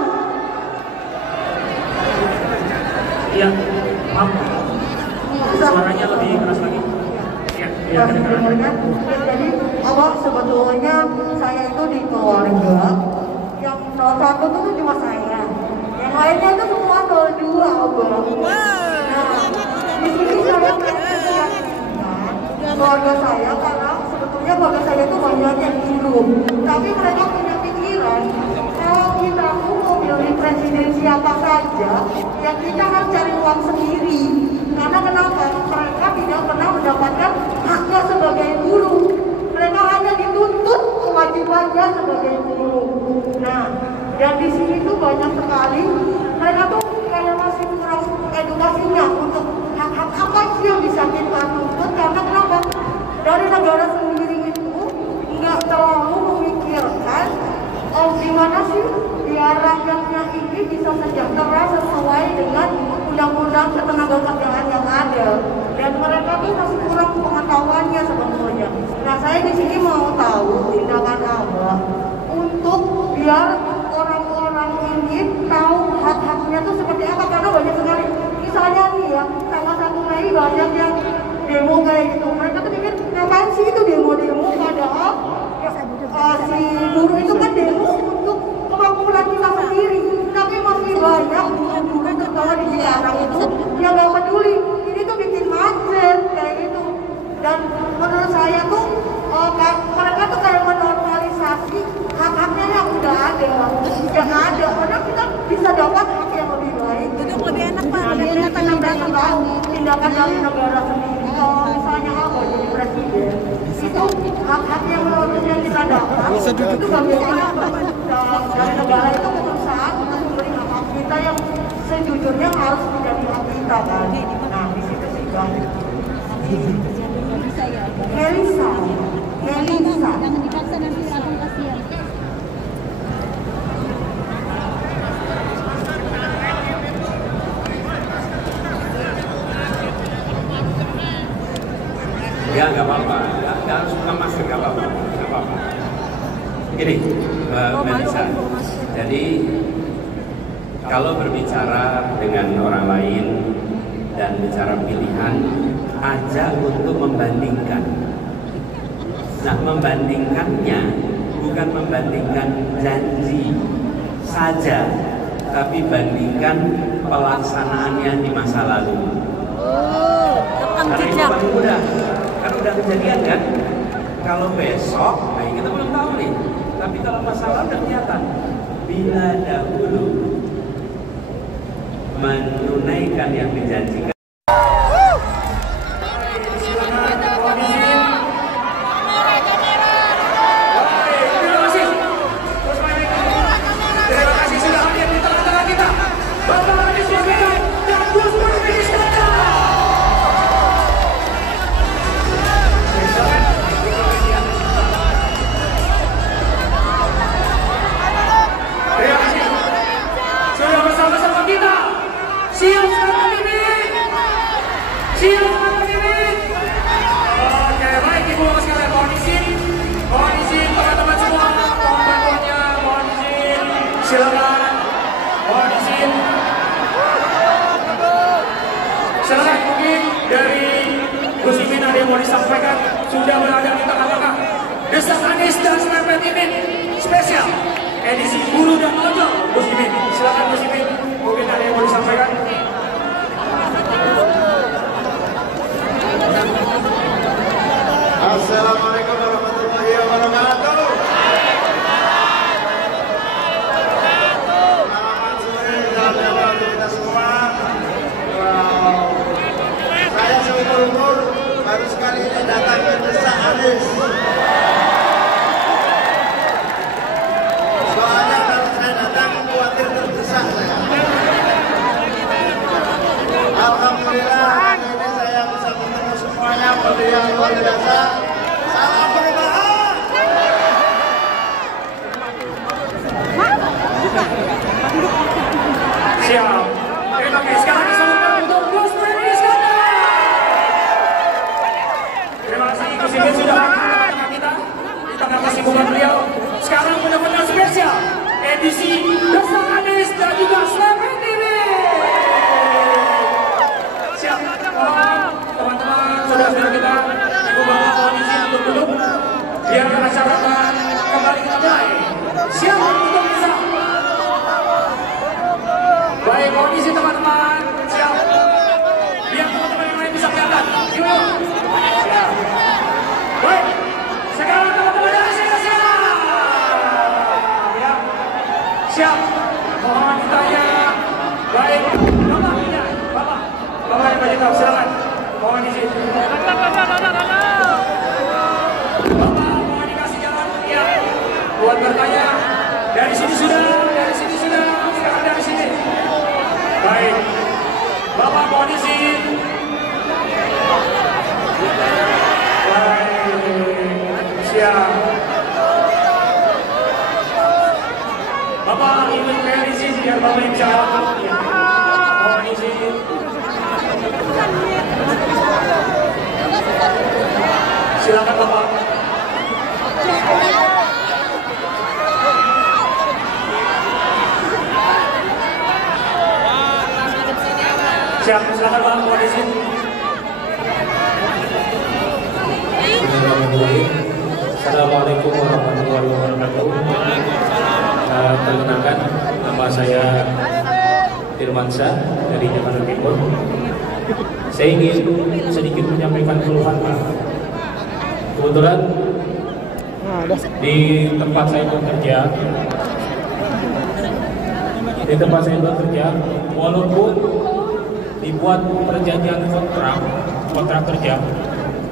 Iya, maaf. Suaranya lebih keras lagi. Ya, Sebenarnya, jadi Abang sebetulnya saya itu di keluarga yang 01 itu cuma saya. Yang lainnya itu semua 02, Abang. Nah, di sini saya menyaksikan keluarga saya karena sebetulnya keluarga saya itu banyak yang hidup, tapi mereka punya pikiran kalau kita mau milih presidensial siapa saja, ya kita harus cari uang sendiri. Karena kenapa? Mereka tidak pernah mendapatkan haknya sebagai guru. Mereka hanya dituntut kewajibannya sebagai guru. Nah, dan di sini tuh banyak sekali mereka tuh kayak masih kurang edukasinya untuk hak-hak apa sih yang bisa kita tuntut. Karena kenapa? Dari negara sendiri itu nggak terlalu memikirkan gimana sih biar rakyatnya ini bisa sejahtera sesuai dengan undang-undang ketenagakerjaan yang ada. Dan mereka tuh masih kurang pengetahuannya sebetulnya. Nah, saya di sini mau tahu tindakan Abah untuk biar orang-orang ini tahu hak-haknya tuh seperti apa, karena banyak sekali. Misalnya nih ya, tanggal 1 Mei banyak yang demo kayak gitu. Mereka tuh pikir ngapain sih itu demo-demo, padahal si guru itu kan demo untuk kemakmuran kita sendiri. Tapi masih banyak guru-guru terutama di Cikarang itu yang gak peduli. Ini tuh bikin macet kayak gitu. Dan menurut saya tuh mereka tuh kayak menormalisasi hak-haknya yang udah ada. Yang ada, karena kita bisa dapat hak yang lebih baik. Duduk lebih enak Pak, Nah, lebih enak kita pengen tahu tindakan dari negara sendiri. Kalau misalnya apa jadi presiden, itu hak-hak yang menurutnya kita dapat itu bagaimana dari negara itu berusaha untuk memberi hak kita yang sejujurnya harus menjadi hak kita kan. Nah, di situ sih Bang. Melisa. Jangan dipaksa, nanti akan kasihan. Ya nggak apa-apa, nggak harus buka masker, nggak apa-apa. Gini, Mbak Melisa, jadi kalau berbicara dengan orang lain dan bicara pilihan, ajak untuk membandingkan. Nah, membandingkannya bukan membandingkan janji saja, tapi bandingkan pelaksanaannya di masa lalu. Karena itu paling mudah. Kan udah kejadian kan? Kalau besok, nah kita belum tahu nih. Tapi kalau masalah udah kelihatan. Bila dahulu menunaikan yang dijanjikan. Silakan, mohon izin. Silakan mungkin dari Gus Imin ada yang mau disampaikan, sudah berada di tengah-tengah. Desak Anies dan Mepet Imin spesial edisi Buruh dan Ojol. Gus Imin, silakan Gus Imin, mungkin ada yang mau disampaikan. Assalamualaikum warahmatullahi wabarakatuh. Selamat sore saudara kita semua. Saya seumur umur baru sekali ini datang ke Desa Anies. Soalnya kalau saya datang khawatir terdesak saya. Alhamdulillah hari ini saya bisa ketemu semuanya, beliau luar biasa. Salam perubahan. Siap. Terima kasih sekali semuanya untuk Gus Iskandar. Terima kasih Gus Imin sudah hadir di tengah kita, di tengah kesibukan beliau. Sekarang benar-benar spesial edisi Desak Anies dan juga Mepet Imin. Siap. Teman-teman, saudara-saudara kita, Ibu Bapak mohon izin untuk duduk. Biar acara akan kembali kita mulai. Siap untuk bisa. Baik, kondisi teman-teman, siap. Biar teman-teman yang lain bisa kelihatan. Gimana? Siap. Baik, sekarang teman-teman dari sini. Ya. Siap. Mohon ditanya. Baik, Bapak yang bagi tahu, silakan. Mohon izin. Bapak mohon dikasih jalan. Ya, buat bertanya. Dari sini sudah. Silakan dari sini. Baik, Bapak mohon izin. Baik, siap. Bapak ingin bayar izin biar Bapak yang jawab. Mohon izin. Silakan Bapak. Siap, silakan Bapak, mohon izin. Assalamualaikum warahmatullahi wabarakatuh. Perkenalkan, nama saya Firmansyah dari Jakarta Timur. Saya ingin sedikit menyampaikan keluhan Pak. Kebetulan di tempat saya bekerja, walaupun dibuat perjanjian kontrak kerja,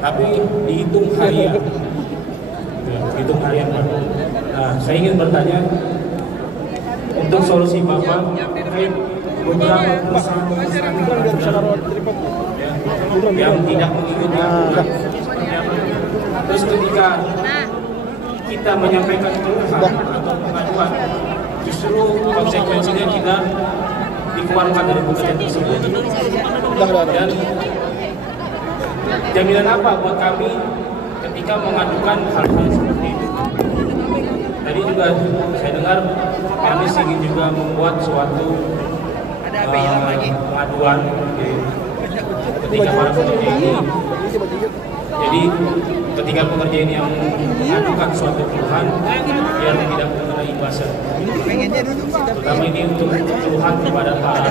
tapi dihitung harian. Pak. Nah, saya ingin bertanya untuk solusi Bapak terkait beberapa perusahaan yang tidak mengikuti aturan. Terus ketika kita menyampaikan keluhan atau pengaduan, justru konsekuensinya kita dikeluarkan dari pekerjaan tersebut. Dan jaminan apa buat kami ketika mengadukan hal-hal seperti itu? Tadi juga saya dengar Pak Anies ingin juga membuat suatu pengaduan ketika para pekerja ini. Jadi ketika pekerja ini yang mengadukan suatu keluhan, biar tidak terkena imbasan. Terutama ini untuk keluhan kepada para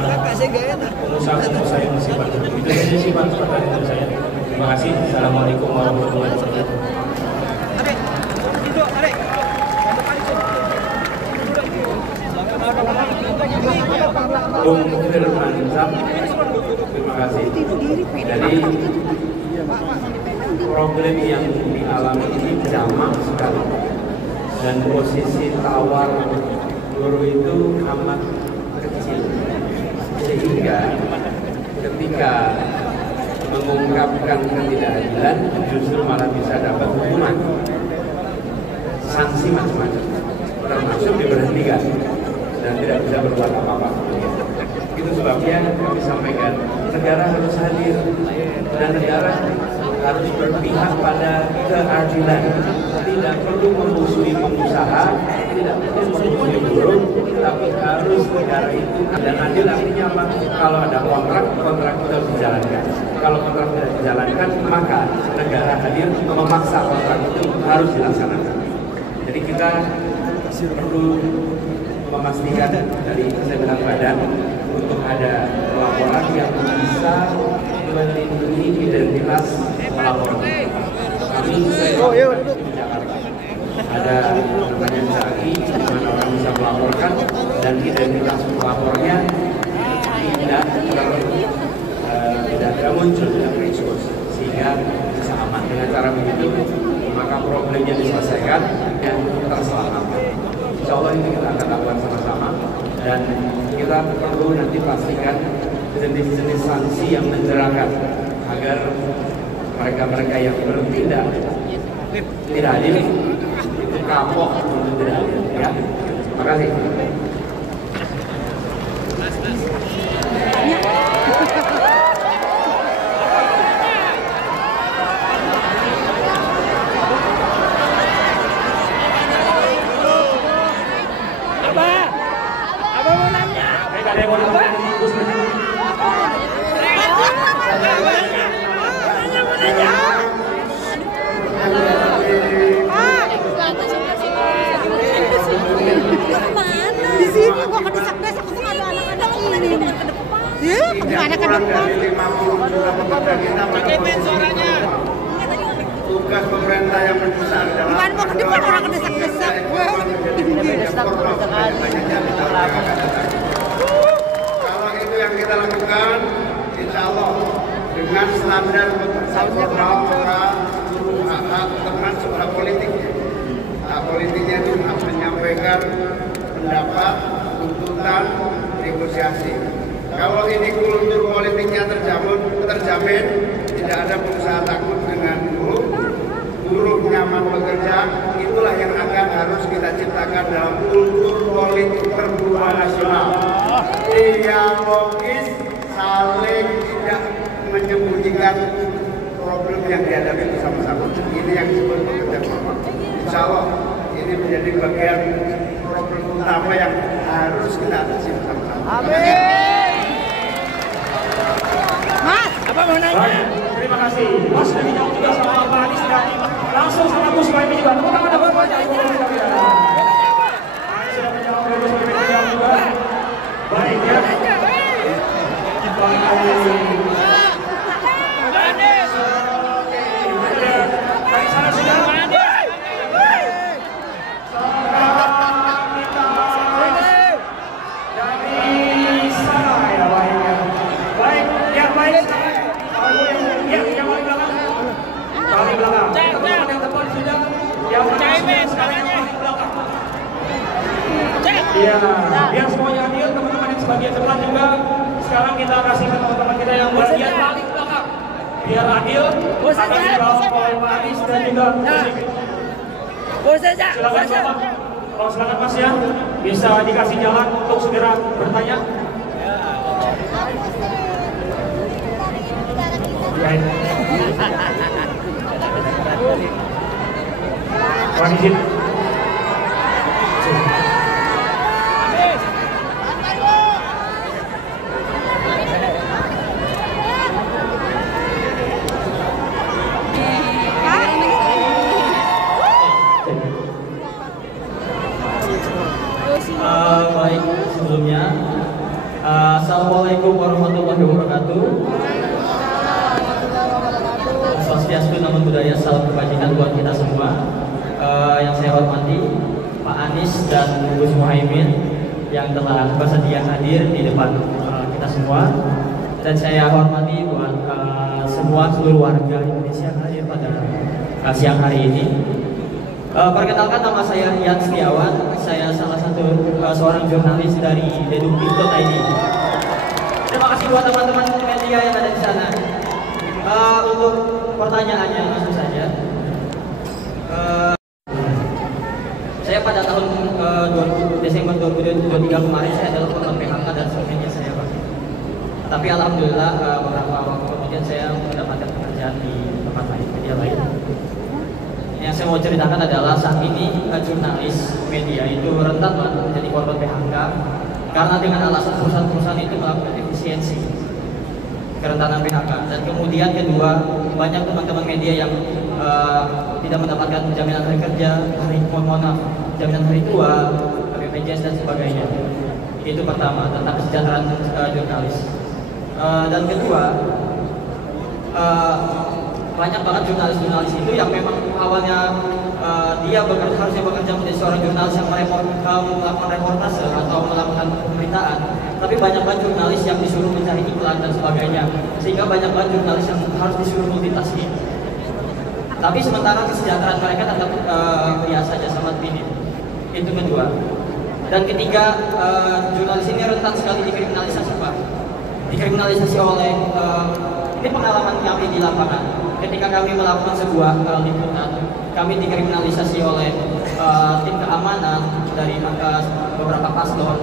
pengusaha-pengusaha yang masih bantu. Itu saja sih Pak pertanyaan dari saya. Terima kasih. Assalamualaikum warahmatullahi wabarakatuh. Terima kasih. Jadi problem yang dialami ini jamak sekali dan posisi tawar guru itu amat kecil, sehingga ketika mengungkapkan ketidakadilan justru malah bisa dapat hukuman, sanksi macam-macam, termasuk diberhentikan dan tidak bisa berbuat apa-apa. Itu sebabnya kami sampaikan negara harus hadir dan negara harus berpihak pada keadilan. Tidak perlu memusuhi pengusaha, tidak perlu memusuhi buruh, tapi harus negara itu dan adil. Artinya apa? Kalau ada kontrak itu harus dijalankan. Kalau kontrak tidak dijalankan, maka negara hadir memaksa kontrak itu harus dilaksanakan. Jadi kita perlu memastikan dari keseimbangan badan untuk ada laporan yang bisa melindungi identitas pelapor. Kami di Jakarta ada namanya Zaki, di mana orang bisa melaporkan dan identitas pelapornya tidak muncul, tidak terekspos, sehingga bisa aman. Dengan cara begitu maka problemnya diselesaikan dan terselamatkan. Insya Allah ini kita akan lakukan sama-sama dan kita perlu nanti pastikan jenis-jenis sanksi yang menjerakan agar mereka-mereka yang bertindak tidak adil itu kapok untuk tidak adil. Ya, terima kasih. Di sini gua kedesak-desak aku ada anak-anak ini. Ya, ada ke depan. Dari 50 juta pekerja kita suaranya. tugas pemerintah yang besar dalam Gimana mau ke depan orang kedesak-desak. Kalau itu yang kita lakukan, insya Allah dengan standar hak termasuk hak politiknya. Hak politiknya itu hak menyampaikan pendapat, tuntutan, negosiasi. Kalau ini kultur politiknya terjamin, tidak ada pengusaha takut dengan buruh nyaman bekerja, itulah yang akan harus kita ciptakan dalam kultur politik perubahan nasional. Dialogis, saling tidak menyembunyikan problem yang dihadapi bersama-sama. Ini yang disebut pekerja formal. Insya Allah ini menjadi bagian problem utama yang harus kita atasi bersama-sama. Amin. Mas, apa mau nanya? Baik, terima kasih. Mas sudah dijawab juga sama Pak Anies dan langsung sama Gus Muhaimin juga. Tepuk tangan dulu saja Ibu Anies sudah menjawab Gus Muhaimin juga. Baik ya. Dari sana sudah. Iya, biar semuanya adil, teman-teman yang sebagian depan juga. Sekarang kita kasih ke teman-teman kita yang bagian paling belakang. Biar adil, akan dijawab oleh Pak Anies dan juga Gus Muhaimin. Silakan Bapak, kalau silakan Mas ya, bisa dikasih jalan untuk segera bertanya. Baik. Mohon izin. Baik, sebelumnya Assalamualaikum warahmatullahi wabarakatuh. Swastiastu, namo buddhaya, salam kebajikan buat kita semua. Yang saya hormati Pak Anies dan Gus Muhaimin yang telah bersedia hadir di depan kita semua, dan saya hormati buat semua seluruh warga Indonesia yang hadir pada siang hari ini. Perkenalkan, nama saya Ian Setiawan. Saya salah satu seorang jurnalis dari deduktif.id. Terima kasih buat teman-teman media yang ada di sana. Untuk pertanyaannya langsung saja. Saya pada tahun Desember 2023 kemarin saya adalah korban PHK dan sebagainya saya Pak. Tapi alhamdulillah beberapa waktu kemudian saya mendapatkan pekerjaan di tempat lain, media lain. Yang saya mau ceritakan adalah saat ini jurnalis media itu rentan banget menjadi korban PHK karena dengan alasan perusahaan-perusahaan itu melakukan efisiensi, kerentanan PHK. Dan kemudian kedua, banyak teman-teman media yang tidak mendapatkan jaminan hari kerja, jaminan hari tua, BPJS dan sebagainya. Itu pertama, tentang kesejahteraan jurnalis. Dan kedua, banyak banget jurnalis-jurnalis itu yang memang awalnya dia harusnya bekerja menjadi seorang jurnalis yang melakukan reportase atau melakukan pemberitaan, tapi banyak banget jurnalis yang disuruh mencari iklan dan sebagainya, sehingga banyak banget jurnalis yang harus disuruh multitasking. Tapi sementara kesejahteraan mereka tetap biasa saja, sangat minim. Itu kedua. Dan ketiga, jurnalis ini rentan sekali dikriminalisasi Pak. Dikriminalisasi oleh ini pengalaman kami di lapangan. Ketika kami melakukan sebuah liputan, kami dikriminalisasi oleh tim keamanan dari beberapa paslon,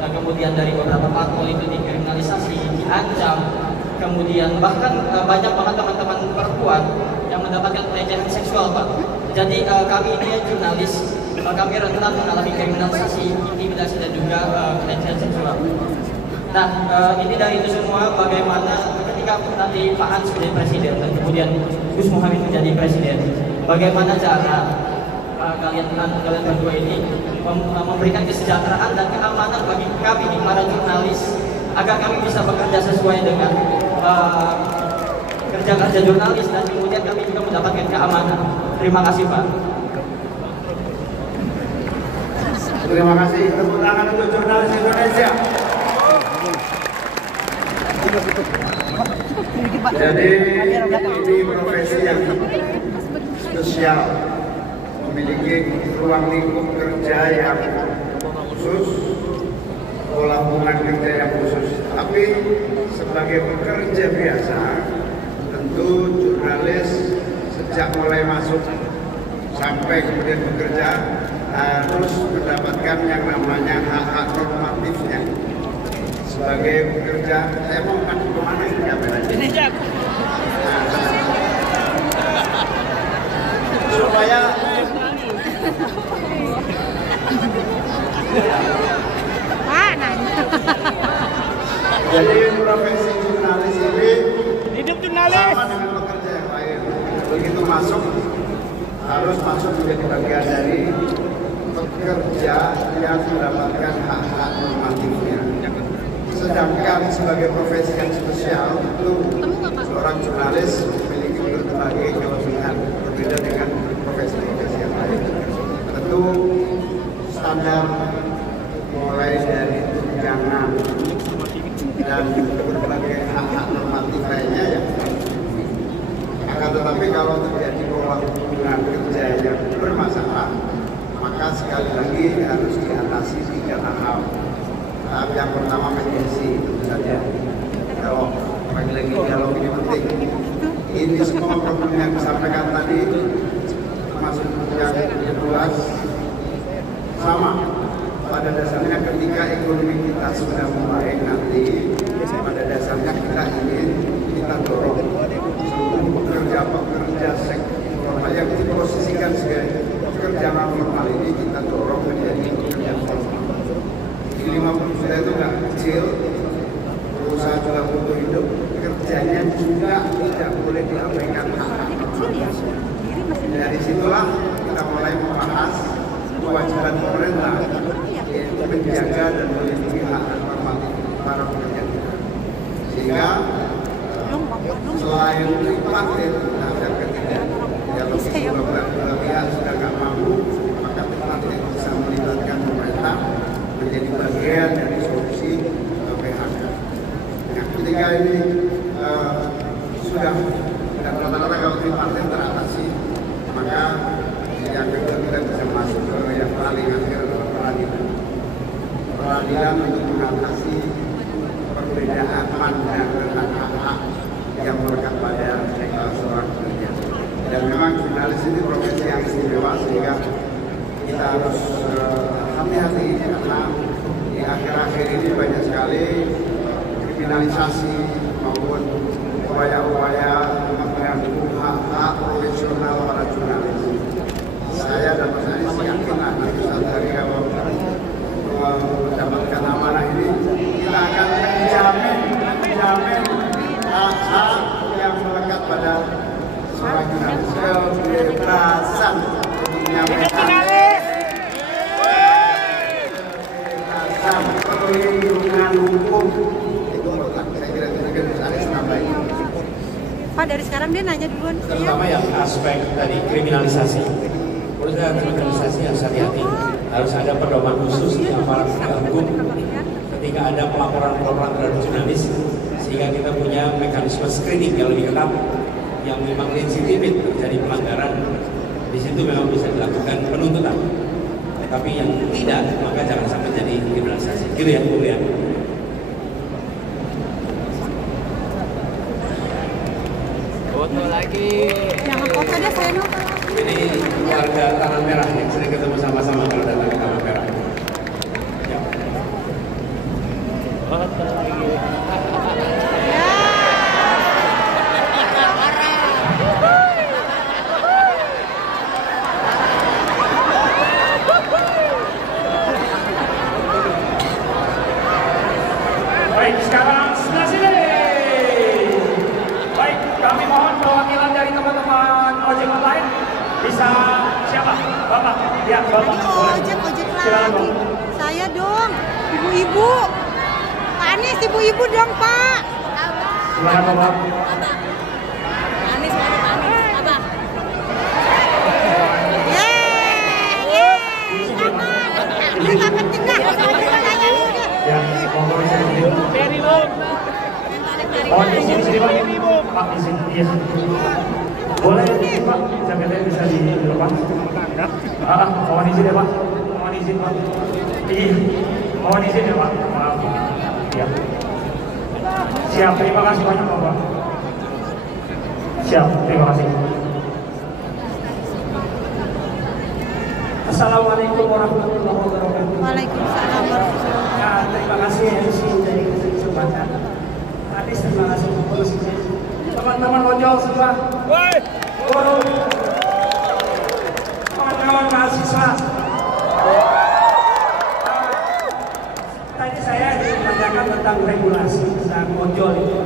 kemudian dari beberapa parpol itu dikriminalisasi, diancam, kemudian bahkan banyak banget teman-teman perempuan yang mendapatkan pelecehan seksual Pak. Jadi kami ini jurnalis, kami rentan mengalami kriminalisasi, intimidasi dan juga pelecehan seksual. Nah, ini dari itu semua bagaimana ketika nanti Pak Anies menjadi presiden dan kemudian Gus Muhaimin menjadi presiden, bagaimana cara kalian berdua ini memberikan kesejahteraan dan keamanan bagi kami para jurnalis agar kami bisa bekerja sesuai dengan kerja-kerja jurnalis dan kemudian kami juga mendapatkan keamanan. Terima kasih Pak. Terima kasih. Tepuk tangan untuk jurnalis Indonesia. Jadi ini profesi yang spesial, memiliki ruang lingkup kerja yang khusus, pola hubungan kerja yang khusus. Tapi sebagai pekerja biasa, tentu jurnalis sejak mulai masuk sampai kemudian bekerja harus mendapatkan yang namanya hak-hak normatifnya. Sebagai pekerja, saya mau kan kemana ini kameranya? Supaya jadi profesi jurnalis ini hidup jurnalis sama dengan pekerja yang lain. Begitu masuk harus masuk menjadi bagian dari pekerja yang mendapatkan hak-hak normatifnya. Sedangkan sebagai profesi yang spesial itu seorang jurnalis memiliki berbagai kelebihan berbeda dengan profesi-profesi yang lain. Tentu standar mulai dari tunjangan dan berbagai hak-hak normatif lainnya ya. Akan tetapi kalau terjadi pola hubungan kerja yang bermasalah, maka sekali lagi harus diatasi 3 tahap. Tahap yang pertama mediasi, tentu saja. Kalau lagi-lagi dialog ini penting. Ini semua problem yang disampaikan tadi, termasuk yang jelas, sama. Pada dasarnya ketika ekonomi kita sudah membaik nanti, pada dasarnya kita ingin kita dorong seluruh pekerja-pekerja sektor formal yang diposisikan sebagai pekerja formal ini kita dorong menjadi pekerja formal. 50 juta itu nggak kecil, perusahaan juga butuh hidup, kerjanya juga tidak boleh diabaikan hak-hak. Dari situlah kita mulai membahas kewajiban pemerintah yaitu menjaga dan melindungi hak-hak normatif para pekerja kita. Sehingga selain tripartit, ada ketiga, kalau kedua pihak sudah nggak mampu, maka tripartit bisa melibatkan pemerintah menjadi bagian dari solusi PHK. Nah, ketika ini sudah rata-rata kalau tripartit teratasi, maka yang kedua kita bisa masuk ke yang paling akhir adalah peradilan. Peradilan untuk mengatasi perbedaan pandang tentang hak-hak yang melekat pada seorang pekerja. Dan memang jurnalis ini profesi yang istimewa sehingga kita harus hati-hati karena di akhir-akhir ini banyak sekali kriminalisasi maupun upaya-upaya mengganggu hak-hak profesional para jurnalis. Saya dan Mas Anies yakin nanti suatu hari kalau mendapatkan amanah ini kita akan menjamin hak-hak yang melekat pada seorang jurnalis, kebebasan untuk menyampaikan, kebebasan perlindungan hukum itu mutlak. Saya kira itu Mas Anies tambahin. Pak, dari sekarang dia nanya duluan. Terutama yang aspek tadi kriminalisasi. Proses kriminalisasi harus hati-hati. Harus ada pedoman khusus di aparat penegak hukum ketika ada pelaporan-pelaporan terhadap jurnalis, sehingga kita punya mekanisme screening yang lebih ketat, yang memang legitimate terjadi pelanggaran. Di situ memang bisa dilakukan penuntutan. Tapi yang tidak, maka jangan sampai jadi kriminalisasi. Gitu ya, Bu ya. Foto lagi. Jangan foto deh, saya nonton. Ini warga Tanah Merah yang sering ketemu sama-sama kalau datang ke Tanah Merah. Ya. Foto lagi. Baik, sekarang sebelah sini. Baik, kami mohon perwakilan dari teman-teman ojek online. Bisa siapa? Bapak? Ya, Bapak. Tadi ojek lagi. Saya dong, ibu-ibu. Pak Anies, ibu-ibu dong, Pak. Silakan Bapak. Ya, mohon izin. Mohon izin sini Pak. Pak izin. Iya. Boleh Pak, jaketnya bisa dilepas. Mohon izin ya Pak. Mohon izin Pak. Iya. Mohon izin ya Pak. Maaf. Ya. Siap, terima kasih banyak Bapak. Siap, terima kasih. Assalamualaikum warahmatullahi wabarakatuh. Waalaikumsalam warahmatullahi wabarakatuh. Terima kasih MC dari kesempatan. Tadi terima kasih terus teman-teman ojol semua. Guru, kawan-kawan mahasiswa. Tadi saya ditanyakan tentang regulasi tentang ojol itu.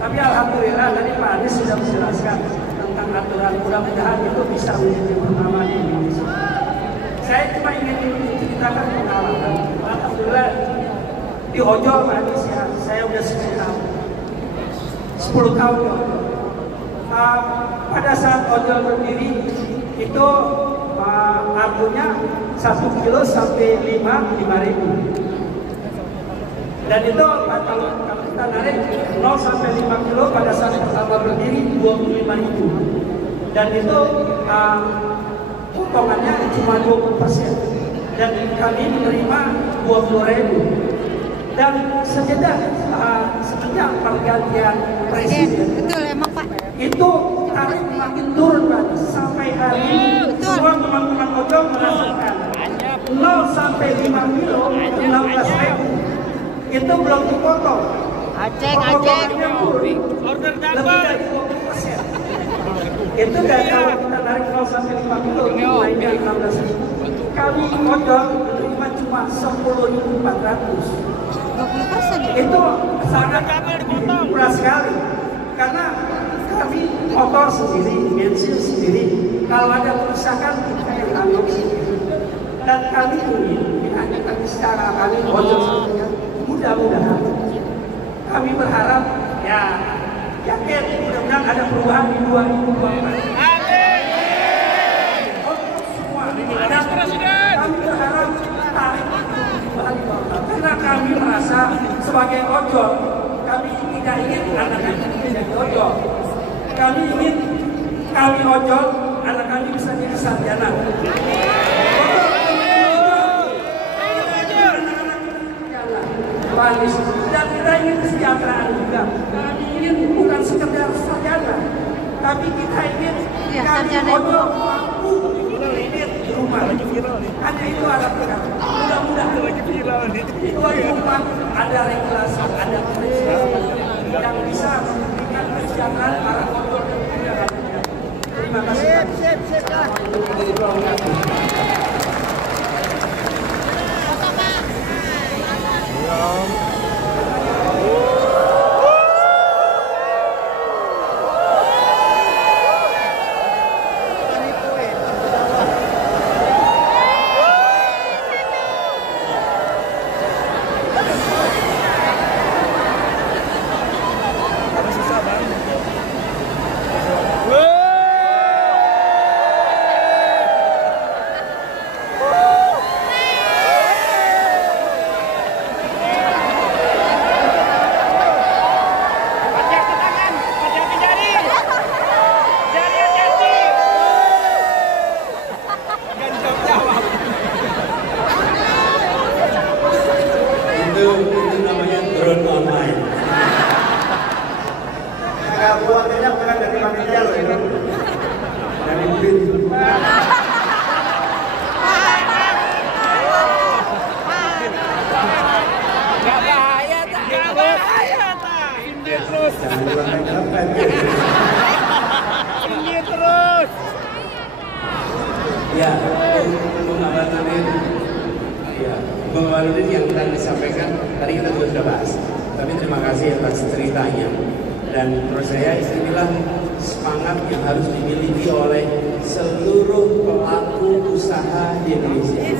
Tapi alhamdulillah tadi Pak Anies sudah menjelaskan tentang aturan, mudah-mudahan itu bisa menjadi pertama di Indonesia. Saya cuma ingin menceritakan pengalaman. Alhamdulillah di ojol Pak Anies ya, saya udah 10 tahun. 10 tahun ya. Pada saat ojol berdiri itu harganya 1 kilo sampai 5.000. Dan itu kalau kita narik 0 sampai 5 kilo pada saat pertama berdiri 25.000. Dan itu potongannya cuma 20%. Dan kami menerima 20.000. Dan semenjak pergantian presiden, betul emang Pak. itu tarif makin turun Pak. Sampai hari ini semua teman-teman ojol merasakan 0 sampai 5 kilo 16.000. Itu belum dipotong. Aceng. Order lebih dari 20%. Itu dari kalau kita narik 0 sampai 5 kilo naiknya 16.000. Kami ojol menerima cuma 10.400. 20%. Itu sangat murah sekali. Karena kami motor sendiri, bensin sendiri. Kalau ada kerusakan kita yang tanggung sendiri. Dan kami ingin kami secara kami ojol sendiri. Mudah-mudahan kami berharap ya yakin mudah-mudahan ada perubahan di 2024. Kami berharap tarif karena kami merasa sebagai ojol kami tidak ingin anak kami menjadi ojol. Kami ingin kami ojol anak kami bisa jadi sarjana. Dan kita ingin kesejahteraan juga. Kami ingin bukan sekedar sarjana, tapi kita ingin kami ojol mampu kredit di rumah. Hanya itu harapan. Mudah-mudahan di 2024 ada regulasi, ada prinsip yang bisa memberikan kesejahteraan para ojol dan masyarakat. Terima kasih. Ya, Bung Abaludin yang tadi disampaikan, tadi kita juga sudah bahas. Tapi terima kasih atas ceritanya. Dan menurut saya inilah semangat yang harus dimiliki oleh seluruh pelaku usaha di Indonesia.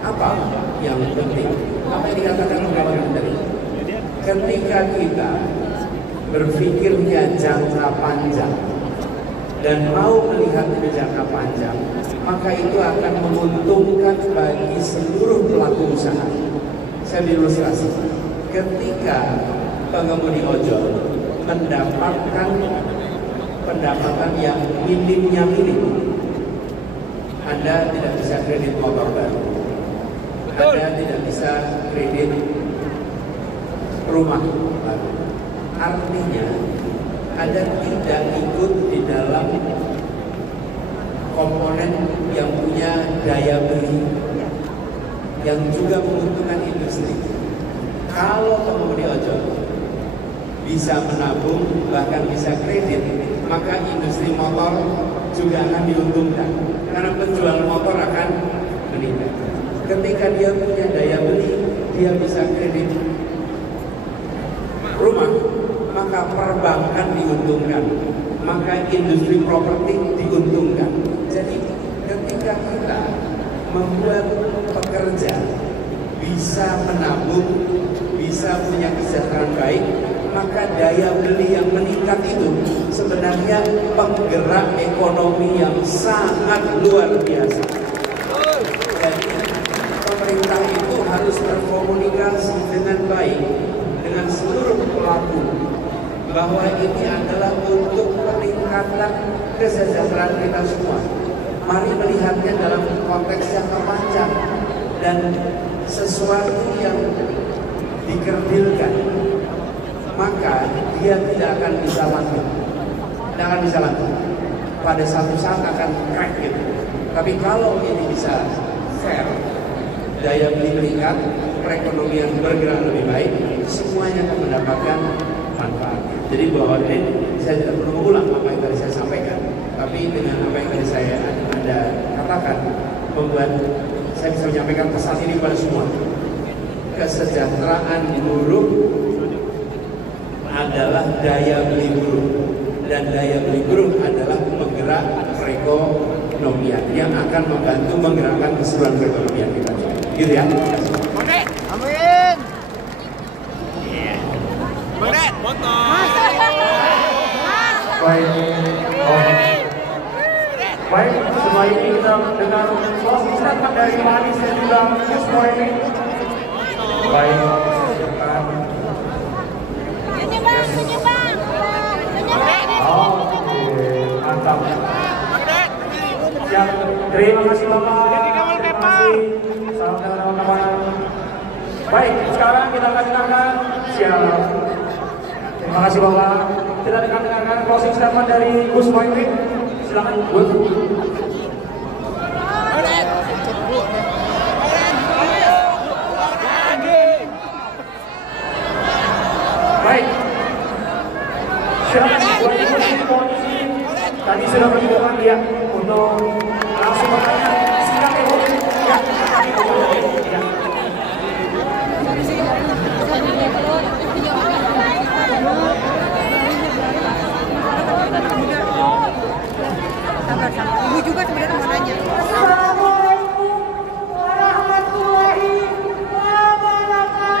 Apa yang penting? Apa yang dikatakan Bung Abaludin tadi? Ketika kita berpikirnya jangka panjang, dan mau melihat jangka panjang, maka itu akan menguntungkan bagi seluruh pelaku usaha. Saya ilustrasi, ketika pengemudi ojol mendapatkan pendapatan yang minimnya minim, Anda tidak bisa kredit motor baru, Anda tidak bisa kredit rumah baru. Artinya Anda tidak ikut di dalam komponen yang punya daya beli yang juga menguntungkan industri. Kalau pengemudi ojol bisa menabung, bahkan bisa kredit, maka industri motor juga akan diuntungkan karena penjual motor akan meningkat. Ketika dia punya daya beli, dia bisa kredit rumah, maka perbankan diuntungkan, maka industri properti diuntungkan. Jadi ketika kita membuat pekerja bisa menabung, bisa punya kesejahteraan baik, maka daya beli yang meningkat itu sebenarnya penggerak ekonomi yang sangat luar biasa. Jadi pemerintah itu harus berkomunikasi dengan baik dengan seluruh pelaku bahwa ini adalah untuk peningkatan kesejahteraan kita semua. Mari melihatnya dalam konteks yang panjang dan sesuatu yang dikerdilkan, maka dia tidak akan bisa lanjut. Tidak akan bisa lanjut. Pada satu saat akan crack gitu. Tapi kalau ini bisa fair, daya beli meningkat, perekonomian bergerak lebih baik, semuanya akan mendapatkan manfaat. Jadi bahwa ini saya tidak perlu mengulang apa yang tadi saya sampaikan, tapi dengan apa yang tadi Anda katakan membuat saya bisa menyampaikan pesan ini kepada semua. Kesejahteraan buruh adalah daya beli buruh, dan daya beli buruh adalah penggerak perekonomian yang akan membantu menggerakkan keseluruhan perekonomian kita. Gitu ya. Amin. Berat, motor. Baik, setelah ini kita dengar closing statement dari Manis dan juga Gus Mohaimin. Baik, silakan. Oke, mantap. Siap, terima kasih Bapak. Terima kasih. Salam kenal teman-teman. Baik, sekarang kita akan dengarkan. Siap. Terima kasih Bapak. Kita akan dengarkan closing statement dari Gus Mohaimin. Silakan Gus. Baik. Silakan buat posisi. Tadi sudah menunjukkan dia untuk langsung bertanya. Silakan Bu. Ya. Ya. Ibu juga sebenarnya mau nanya. Assalamualaikum warahmatullahi wabarakatuh.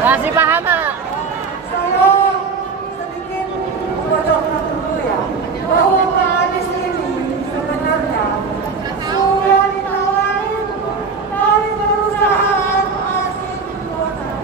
Masih paham, Mak? Saya sedikit bocorkan dulu ya, bahwa Pak Anies ini sebenarnya sudah ditawarin dari perusahaan asing kota.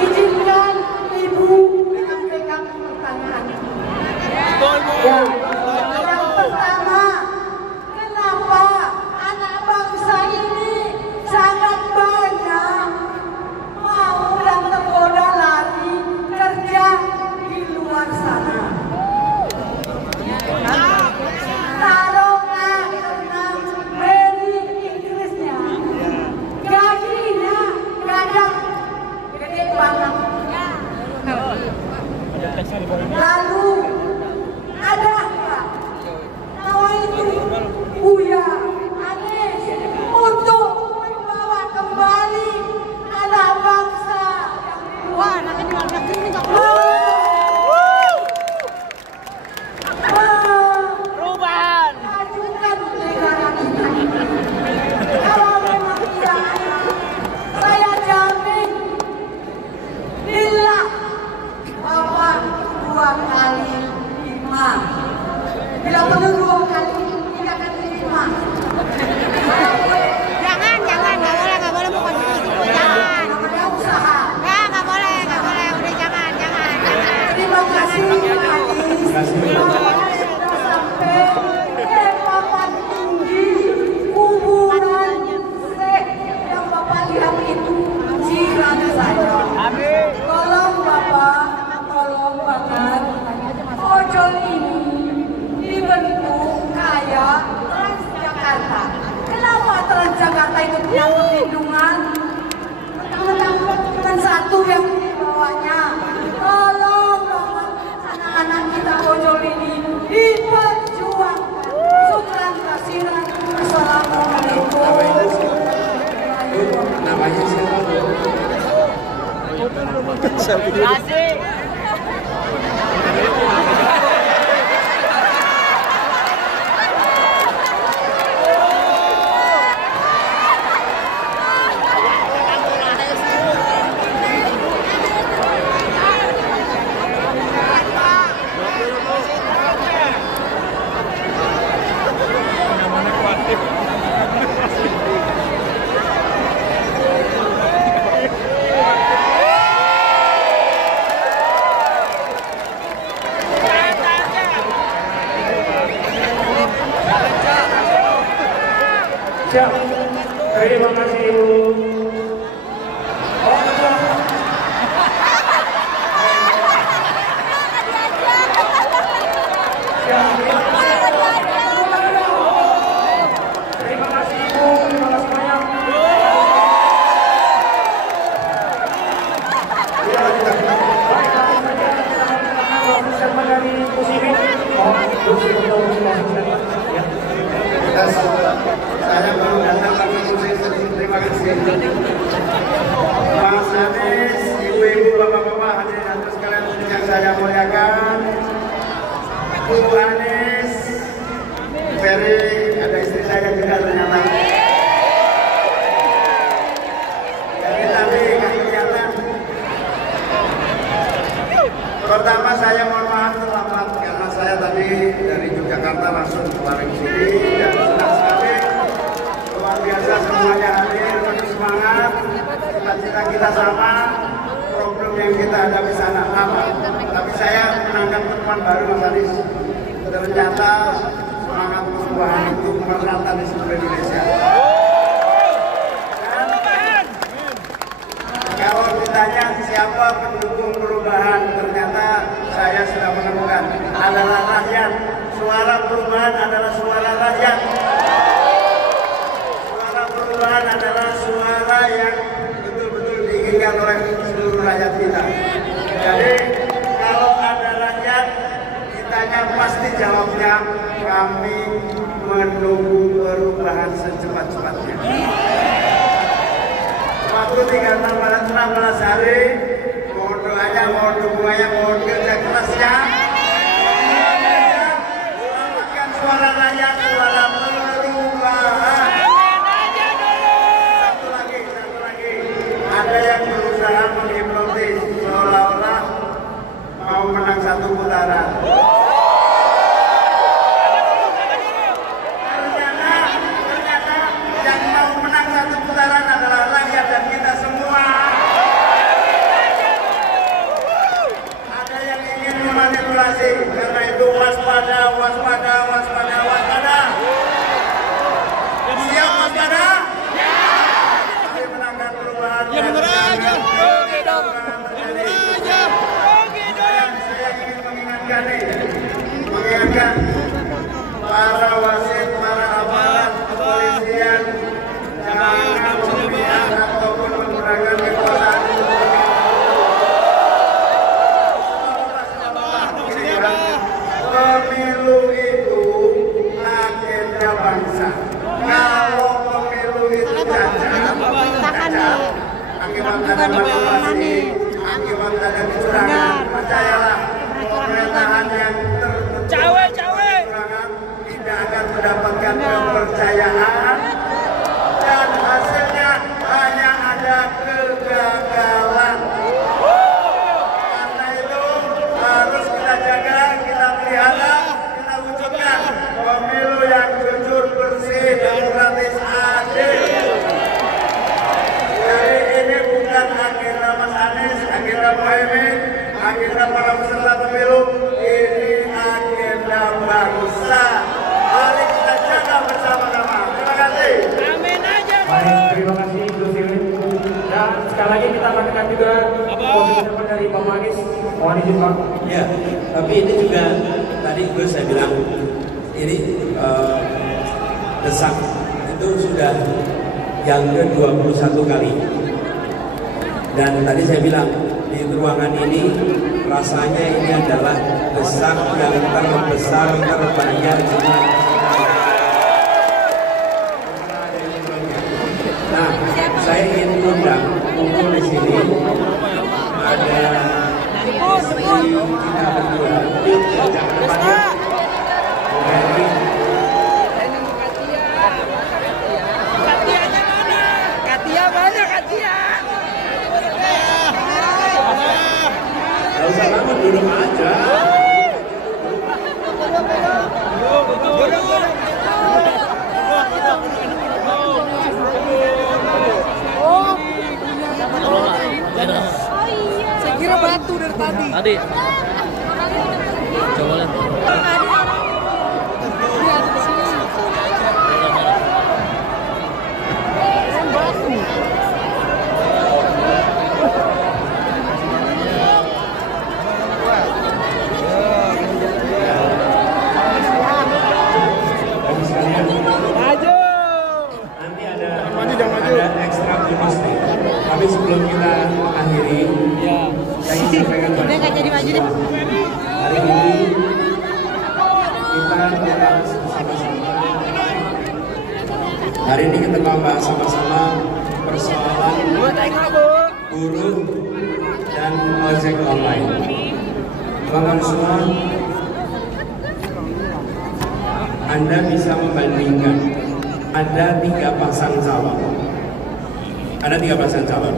Izinkan Ibu menyampaikan pertanyaan. Yang pertama, kenapa anak bangsa ini sangat banyak Bila perlu 2 kali, 3 kali 5. Jangan, nggak boleh bukan itu, jangan. Namanya usaha. Nggak boleh, udah jangan. Terima kasih Anies. Sudah sampai ke papan tinggi kuburan yang Bapak lihat itu jiran saya. Tolong Bapak, tolong banget. Ojol ini dibentuk kayak Transjakarta. Kenapa Transjakarta itu punya perlindungan? Mentang-mentang satu yang dibawanya. Tolong anak-anak kita ojol ini diperjuangkan. Syukran kasihan. Assalamualaikum. Namanya siapa? Siap. Terima kasih Ibu. Terima kasih Ibu. Terima kasih banyak. Dari Musimin. Saya baru datang lagi terima kasih. Mas Anies, ibu-ibu, bapak-bapak, hadirin hadirat sekalian yang saya muliakan. Bu Anies, Ferry, ada istri saya juga ternyata. Jadi tadi nggak kelihatan. Pertama saya mohon maaf terlambat karena saya tadi dari Yogyakarta langsung keluar ke sini dan senang sekali. Luar biasa semuanya hadir, penuh semangat, cita-cita kita sama, problem yang kita hadapi sana apa. Tapi saya menangkap teman baru Mas Anies. Ternyata semangat perubahan itu merata di seluruh Indonesia. Dan kalau ditanya siapa pendukung perubahan, ternyata saya sudah menemukan adalah rakyat. Suara perubahan adalah suara rakyat. Perubahan adalah suara yang betul-betul diinginkan oleh seluruh rakyat kita. Jadi kalau ada rakyat ditanya pasti jawabnya kami menunggu perubahan secepat-cepatnya. Waktu tinggal 16 hari, mohon doanya, mohon dukungannya, mohon kerja kerasnya. Selamatkan suara rakyat, suara perubahan. Ada yang berusaha menghipnotis seolah-olah mau menang 1 putaran. Ternyata yang mau menang 1 putaran adalah rakyat dan kita semua. Ada yang ingin memanipulasi, karena itu waspada. Siap waspada? Ya bener aja. Oke dong. Bener aja. Oke dong. Saya ingin mengingatkan para wasit, para aparat kepolisian jangan memihak ataupun menggunakan kekuasaan. Pemilu itu agenda bangsa. Kalau pemilu itu cacat, akibat ada manipulasi, akibat ada kecurangan, percayalah pemerintahan yang terbentuk lagi kita akan dengar juga posisi dari Pak Manis. Mohon izin Pak. Ya, tapi ini juga tadi saya bilang ini desak itu sudah yang ke-21 kali. Dan tadi saya bilang di ruangan ini rasanya ini adalah desak yang terbesar terbanyak jumlah. Nah, saya ingin undang kumpul di sini ada kita berdua. Katia mana Katia? Gak usah lama, duduk aja. Saya kira batu dari tadi. Tadi. Coba lihat. Ada ekstra gimnastik. Tapi sebelum kita akhiri, saya ingin sampaikan udah nggak jadi maju deh. Hari ini kita membahas bersama-sama. Hari ini kita membahas sama-sama persoalan buruh dan ojek online. Teman-teman semua, Anda bisa membandingkan. Ada 3 pasang calon. Ada 3 pasang calon.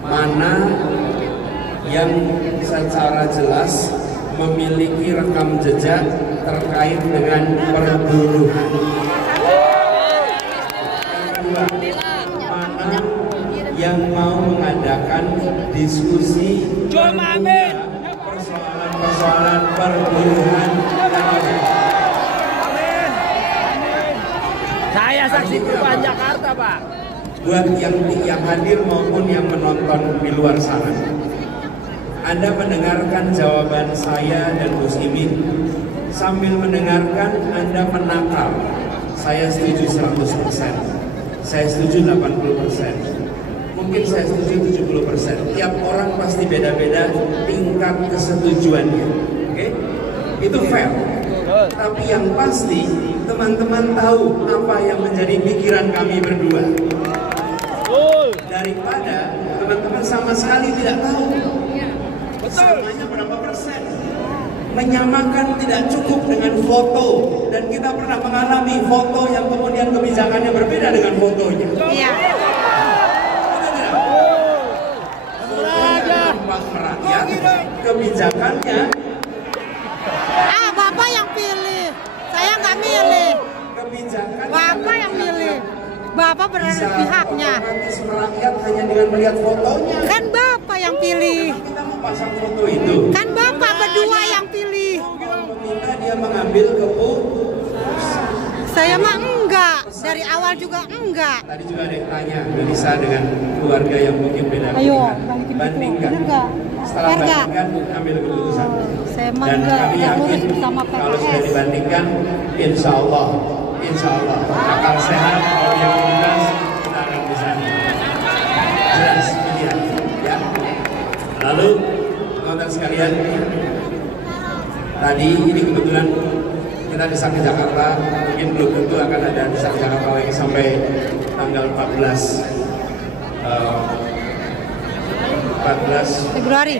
Mana yang secara jelas memiliki rekam jejak terkait dengan perburuhan? Yang kedua, mana yang mau mengadakan diskusi persoalan-persoalan perburuhan dan ojek? Saya saksi perubahan Jakarta, Pak. Buat yang hadir maupun yang menonton di luar sana, Anda mendengarkan jawaban saya dan Gus Imin. Sambil mendengarkan, Anda menakal. Saya setuju 100%. Saya setuju 80%. Mungkin saya setuju 70%. Tiap orang pasti beda-beda tingkat kesetujuannya. Oke? Itu fair. Tapi yang pasti teman-teman tahu apa yang menjadi pikiran kami berdua. Daripada teman-teman sama sekali tidak tahu. Samanya berapa persen? Menyamakan tidak cukup dengan foto. Dan kita pernah mengalami foto yang kemudian kebijakannya berbeda dengan fotonya. Iya. Merakyat, kebijakannya. Bapak yang pilih, saya nggak milih. Bapak yang milih, Bapak berada di pihaknya. Merakyat hanya dengan melihat fotonya. Kan Bapak yang pilih. Kita mau pasang foto itu. Kan Bapak berdua yang pilih. Meminta dia mengambil keputusan. Saya mah enggak, dari awal juga enggak. Tadi juga ada yang tanya, Melisa dengan keluarga yang mungkin beda. Ayo, bandingkan. Setelah bandingkan, ambil keputusan. Saya mah Dan enggak, kami yakin bersama kalau sudah PKS. dibandingkan, insya Allah akal sehat, objektivitas kita akan bisa jelas pilihan. Ya. Lalu, teman-teman sekalian, tadi ini kebetulan kita desak ke Jakarta, mungkin belum tentu akan ada desak Jakarta lagi sampai tanggal 14 Februari.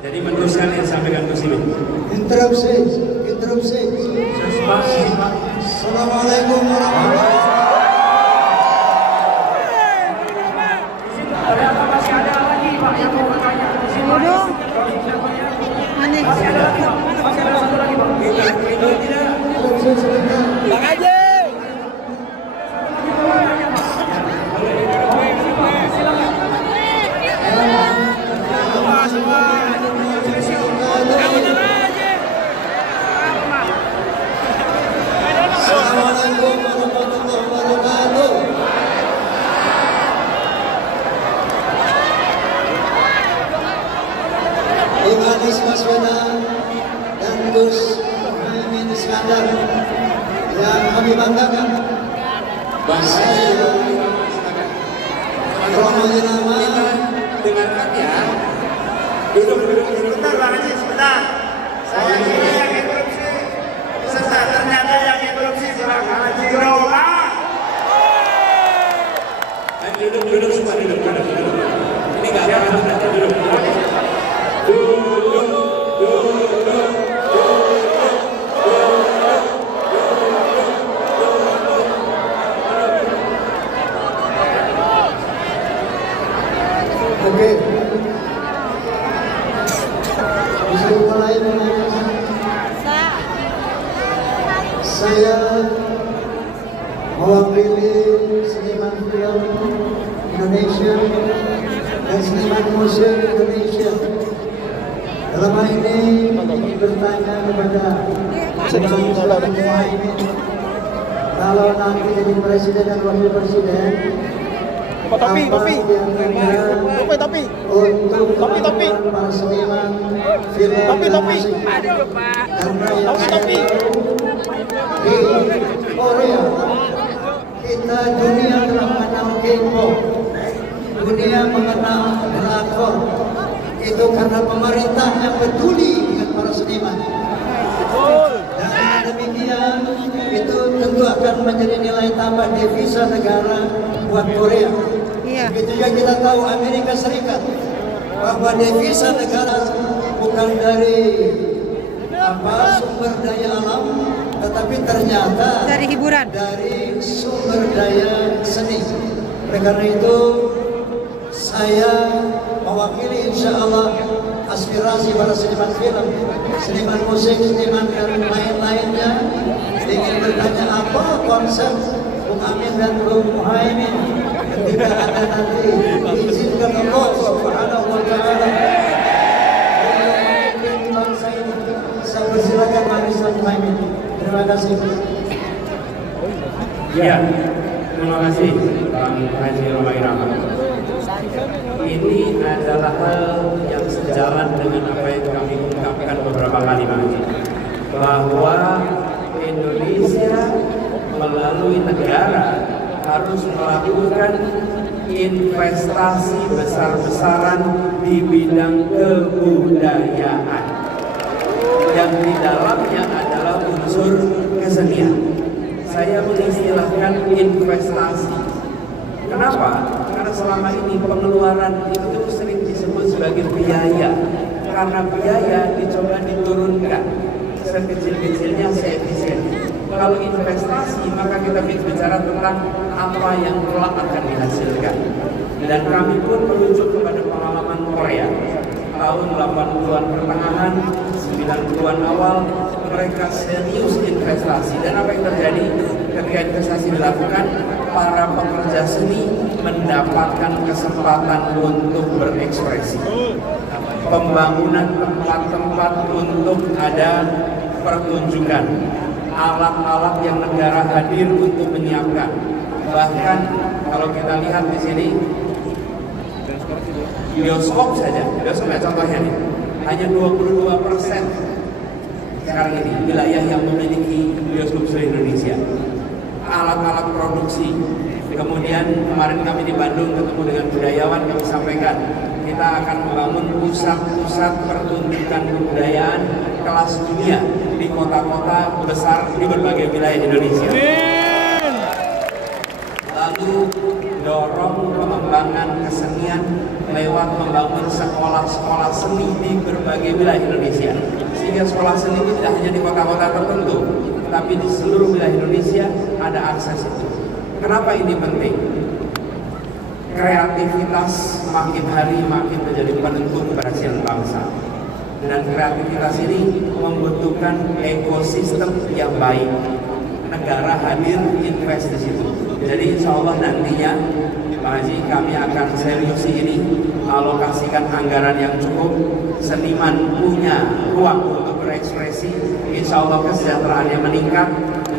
Jadi meneruskan yang disampaikan Gus Imin. Interupsi. Assalamualaikum warahmatullahi Ternyata masih ada lagi Pak yang mau bertanya. Udah. Ini. Masih ada lagi Pak. Masih ada satu lagi Pak. Bang Haji. Assalamualaikum warahmatullahi Gus Muhaimin Iskandar yang kami banggakan. Saya Romo Irama. Dengarkan ya. Duduk. Sebentar Bang Haji, sebentar. Saya kira yang interupsi. Ternyata yang interupsi Bang Haji Roma. Duduk semua, duduk. Ini nggak apa-apa, duduk. Oke. Bisa mulai menanyakan. Saya mewakili seniman film Indonesia dan seniman musik Indonesia. Dalam hal ini ingin bertanya kepada Bapak Muhaimin, kalau nanti jadi presiden dan wakil presiden, Topi. untuk para seniman film animasi. Karena yang saya tahu di Korea kita dunia telah mengenal K-pop, dunia mengenal drakor. Itu karena pemerintah yang peduli dengan para seniman. Dan demikian itu tentu akan menjadi nilai tambah devisa negara buat Korea. Begitu juga kita tahu Amerika Serikat bahwa devisa negara bukan dari sumber daya alam, tetapi ternyata dari hiburan, dari sumber daya seni. Oleh karena itu saya mewakili insya Allah aspirasi para seniman film, seniman musik, seniman dan lain-lainnya, ingin bertanya apa konsep Bung Amin dan Bung Muhaimin ketika ada nanti diizinkan Allah Subhanahu wa Ta'ala memimpin bangsa ini. Saya persilakan Bung Muhaimin. Terima kasih. Ya, terima kasih Bang Haji Roma Irama. Ini adalah hal yang sejalan dengan apa yang kami ungkapkan beberapa kali bahwa Indonesia melalui negara harus melakukan investasi besar-besaran di bidang kebudayaan yang di dalamnya adalah unsur kesenian. Saya mengistilahkan investasi. Kenapa? Karena selama ini pengeluaran itu sering disebut sebagai biaya. Karena biaya dicoba diturunkan sekecil-kecilnya, seefisien. Kalau investasi maka kita bicara tentang apa yang kelak akan dihasilkan. Dan kami pun merujuk kepada pengalaman Korea tahun 80-an pertengahan, 90-an awal, mereka serius investasi. Dan apa yang terjadi ketika investasi dilakukan? Para pekerja seni mendapatkan kesempatan untuk berekspresi. Pembangunan tempat-tempat untuk ada pertunjukan, alat-alat yang negara hadir untuk menyiapkan. Bahkan kalau kita lihat di sini, bioskop saja, bioskop contohnya nih, hanya 22% sekarang ini wilayah yang memiliki bioskop seluruh Indonesia. Alat-alat produksi. Kemudian kemarin kami di Bandung ketemu dengan budayawan, kami sampaikan kita akan membangun pusat-pusat pertunjukan kebudayaan kelas dunia di kota-kota besar di berbagai wilayah Indonesia. Lalu dorong pengembangan kesenian lewat membangun sekolah-sekolah seni di berbagai wilayah Indonesia. Sehingga sekolah seni itu tidak hanya di kota-kota tertentu, tapi di seluruh wilayah Indonesia ada akses itu. Kenapa ini penting? Kreativitas makin hari makin menjadi penentu keberhasilan bangsa. Dan kreativitas ini membutuhkan ekosistem yang baik. Negara hadir, invest di situ. Jadi insya Allah nantinya Pak Haji, kami akan seriusi ini, alokasikan anggaran yang cukup, seniman punya ruang untuk berekspresi, insya Allah kesejahteraannya meningkat,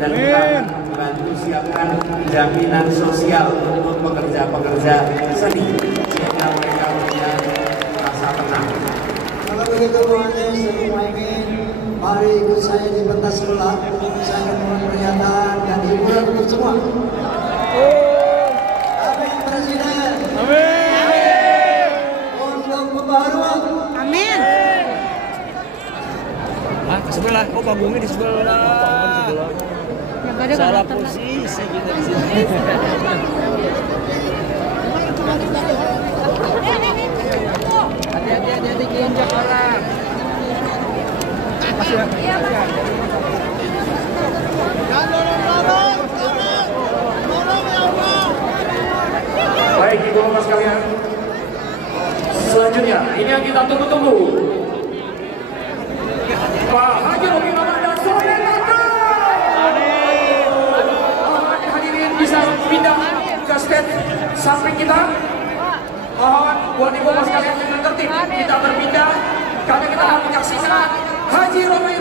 dan kita akan membantu siapkan jaminan sosial untuk pekerja-pekerja seni, sehingga mereka punya rasa tenang. Kalau begitu Bung Muhaimin, Mari ikut saya di pentas sebelah. Saya akan memberi pernyataan dan hiburan untuk semua. Amin Presiden. Amin. Untuk pembaruan. Amin. Ah, ke sebelah. Oh, panggungnya di sebelah. Salah posisi kita di sini. Hati-hati injak orang. Baik, ibu bapak sekalian. Selanjutnya, ini yang kita tunggu-tunggu. Pak Haji Romi Mamat dan Soleh datang. Hadirin bisa pindah ke stand samping kita. Mohon buat ibu bapak sekalian yang tertib, kita berpindah karena kita akan menyaksikan Haji Romi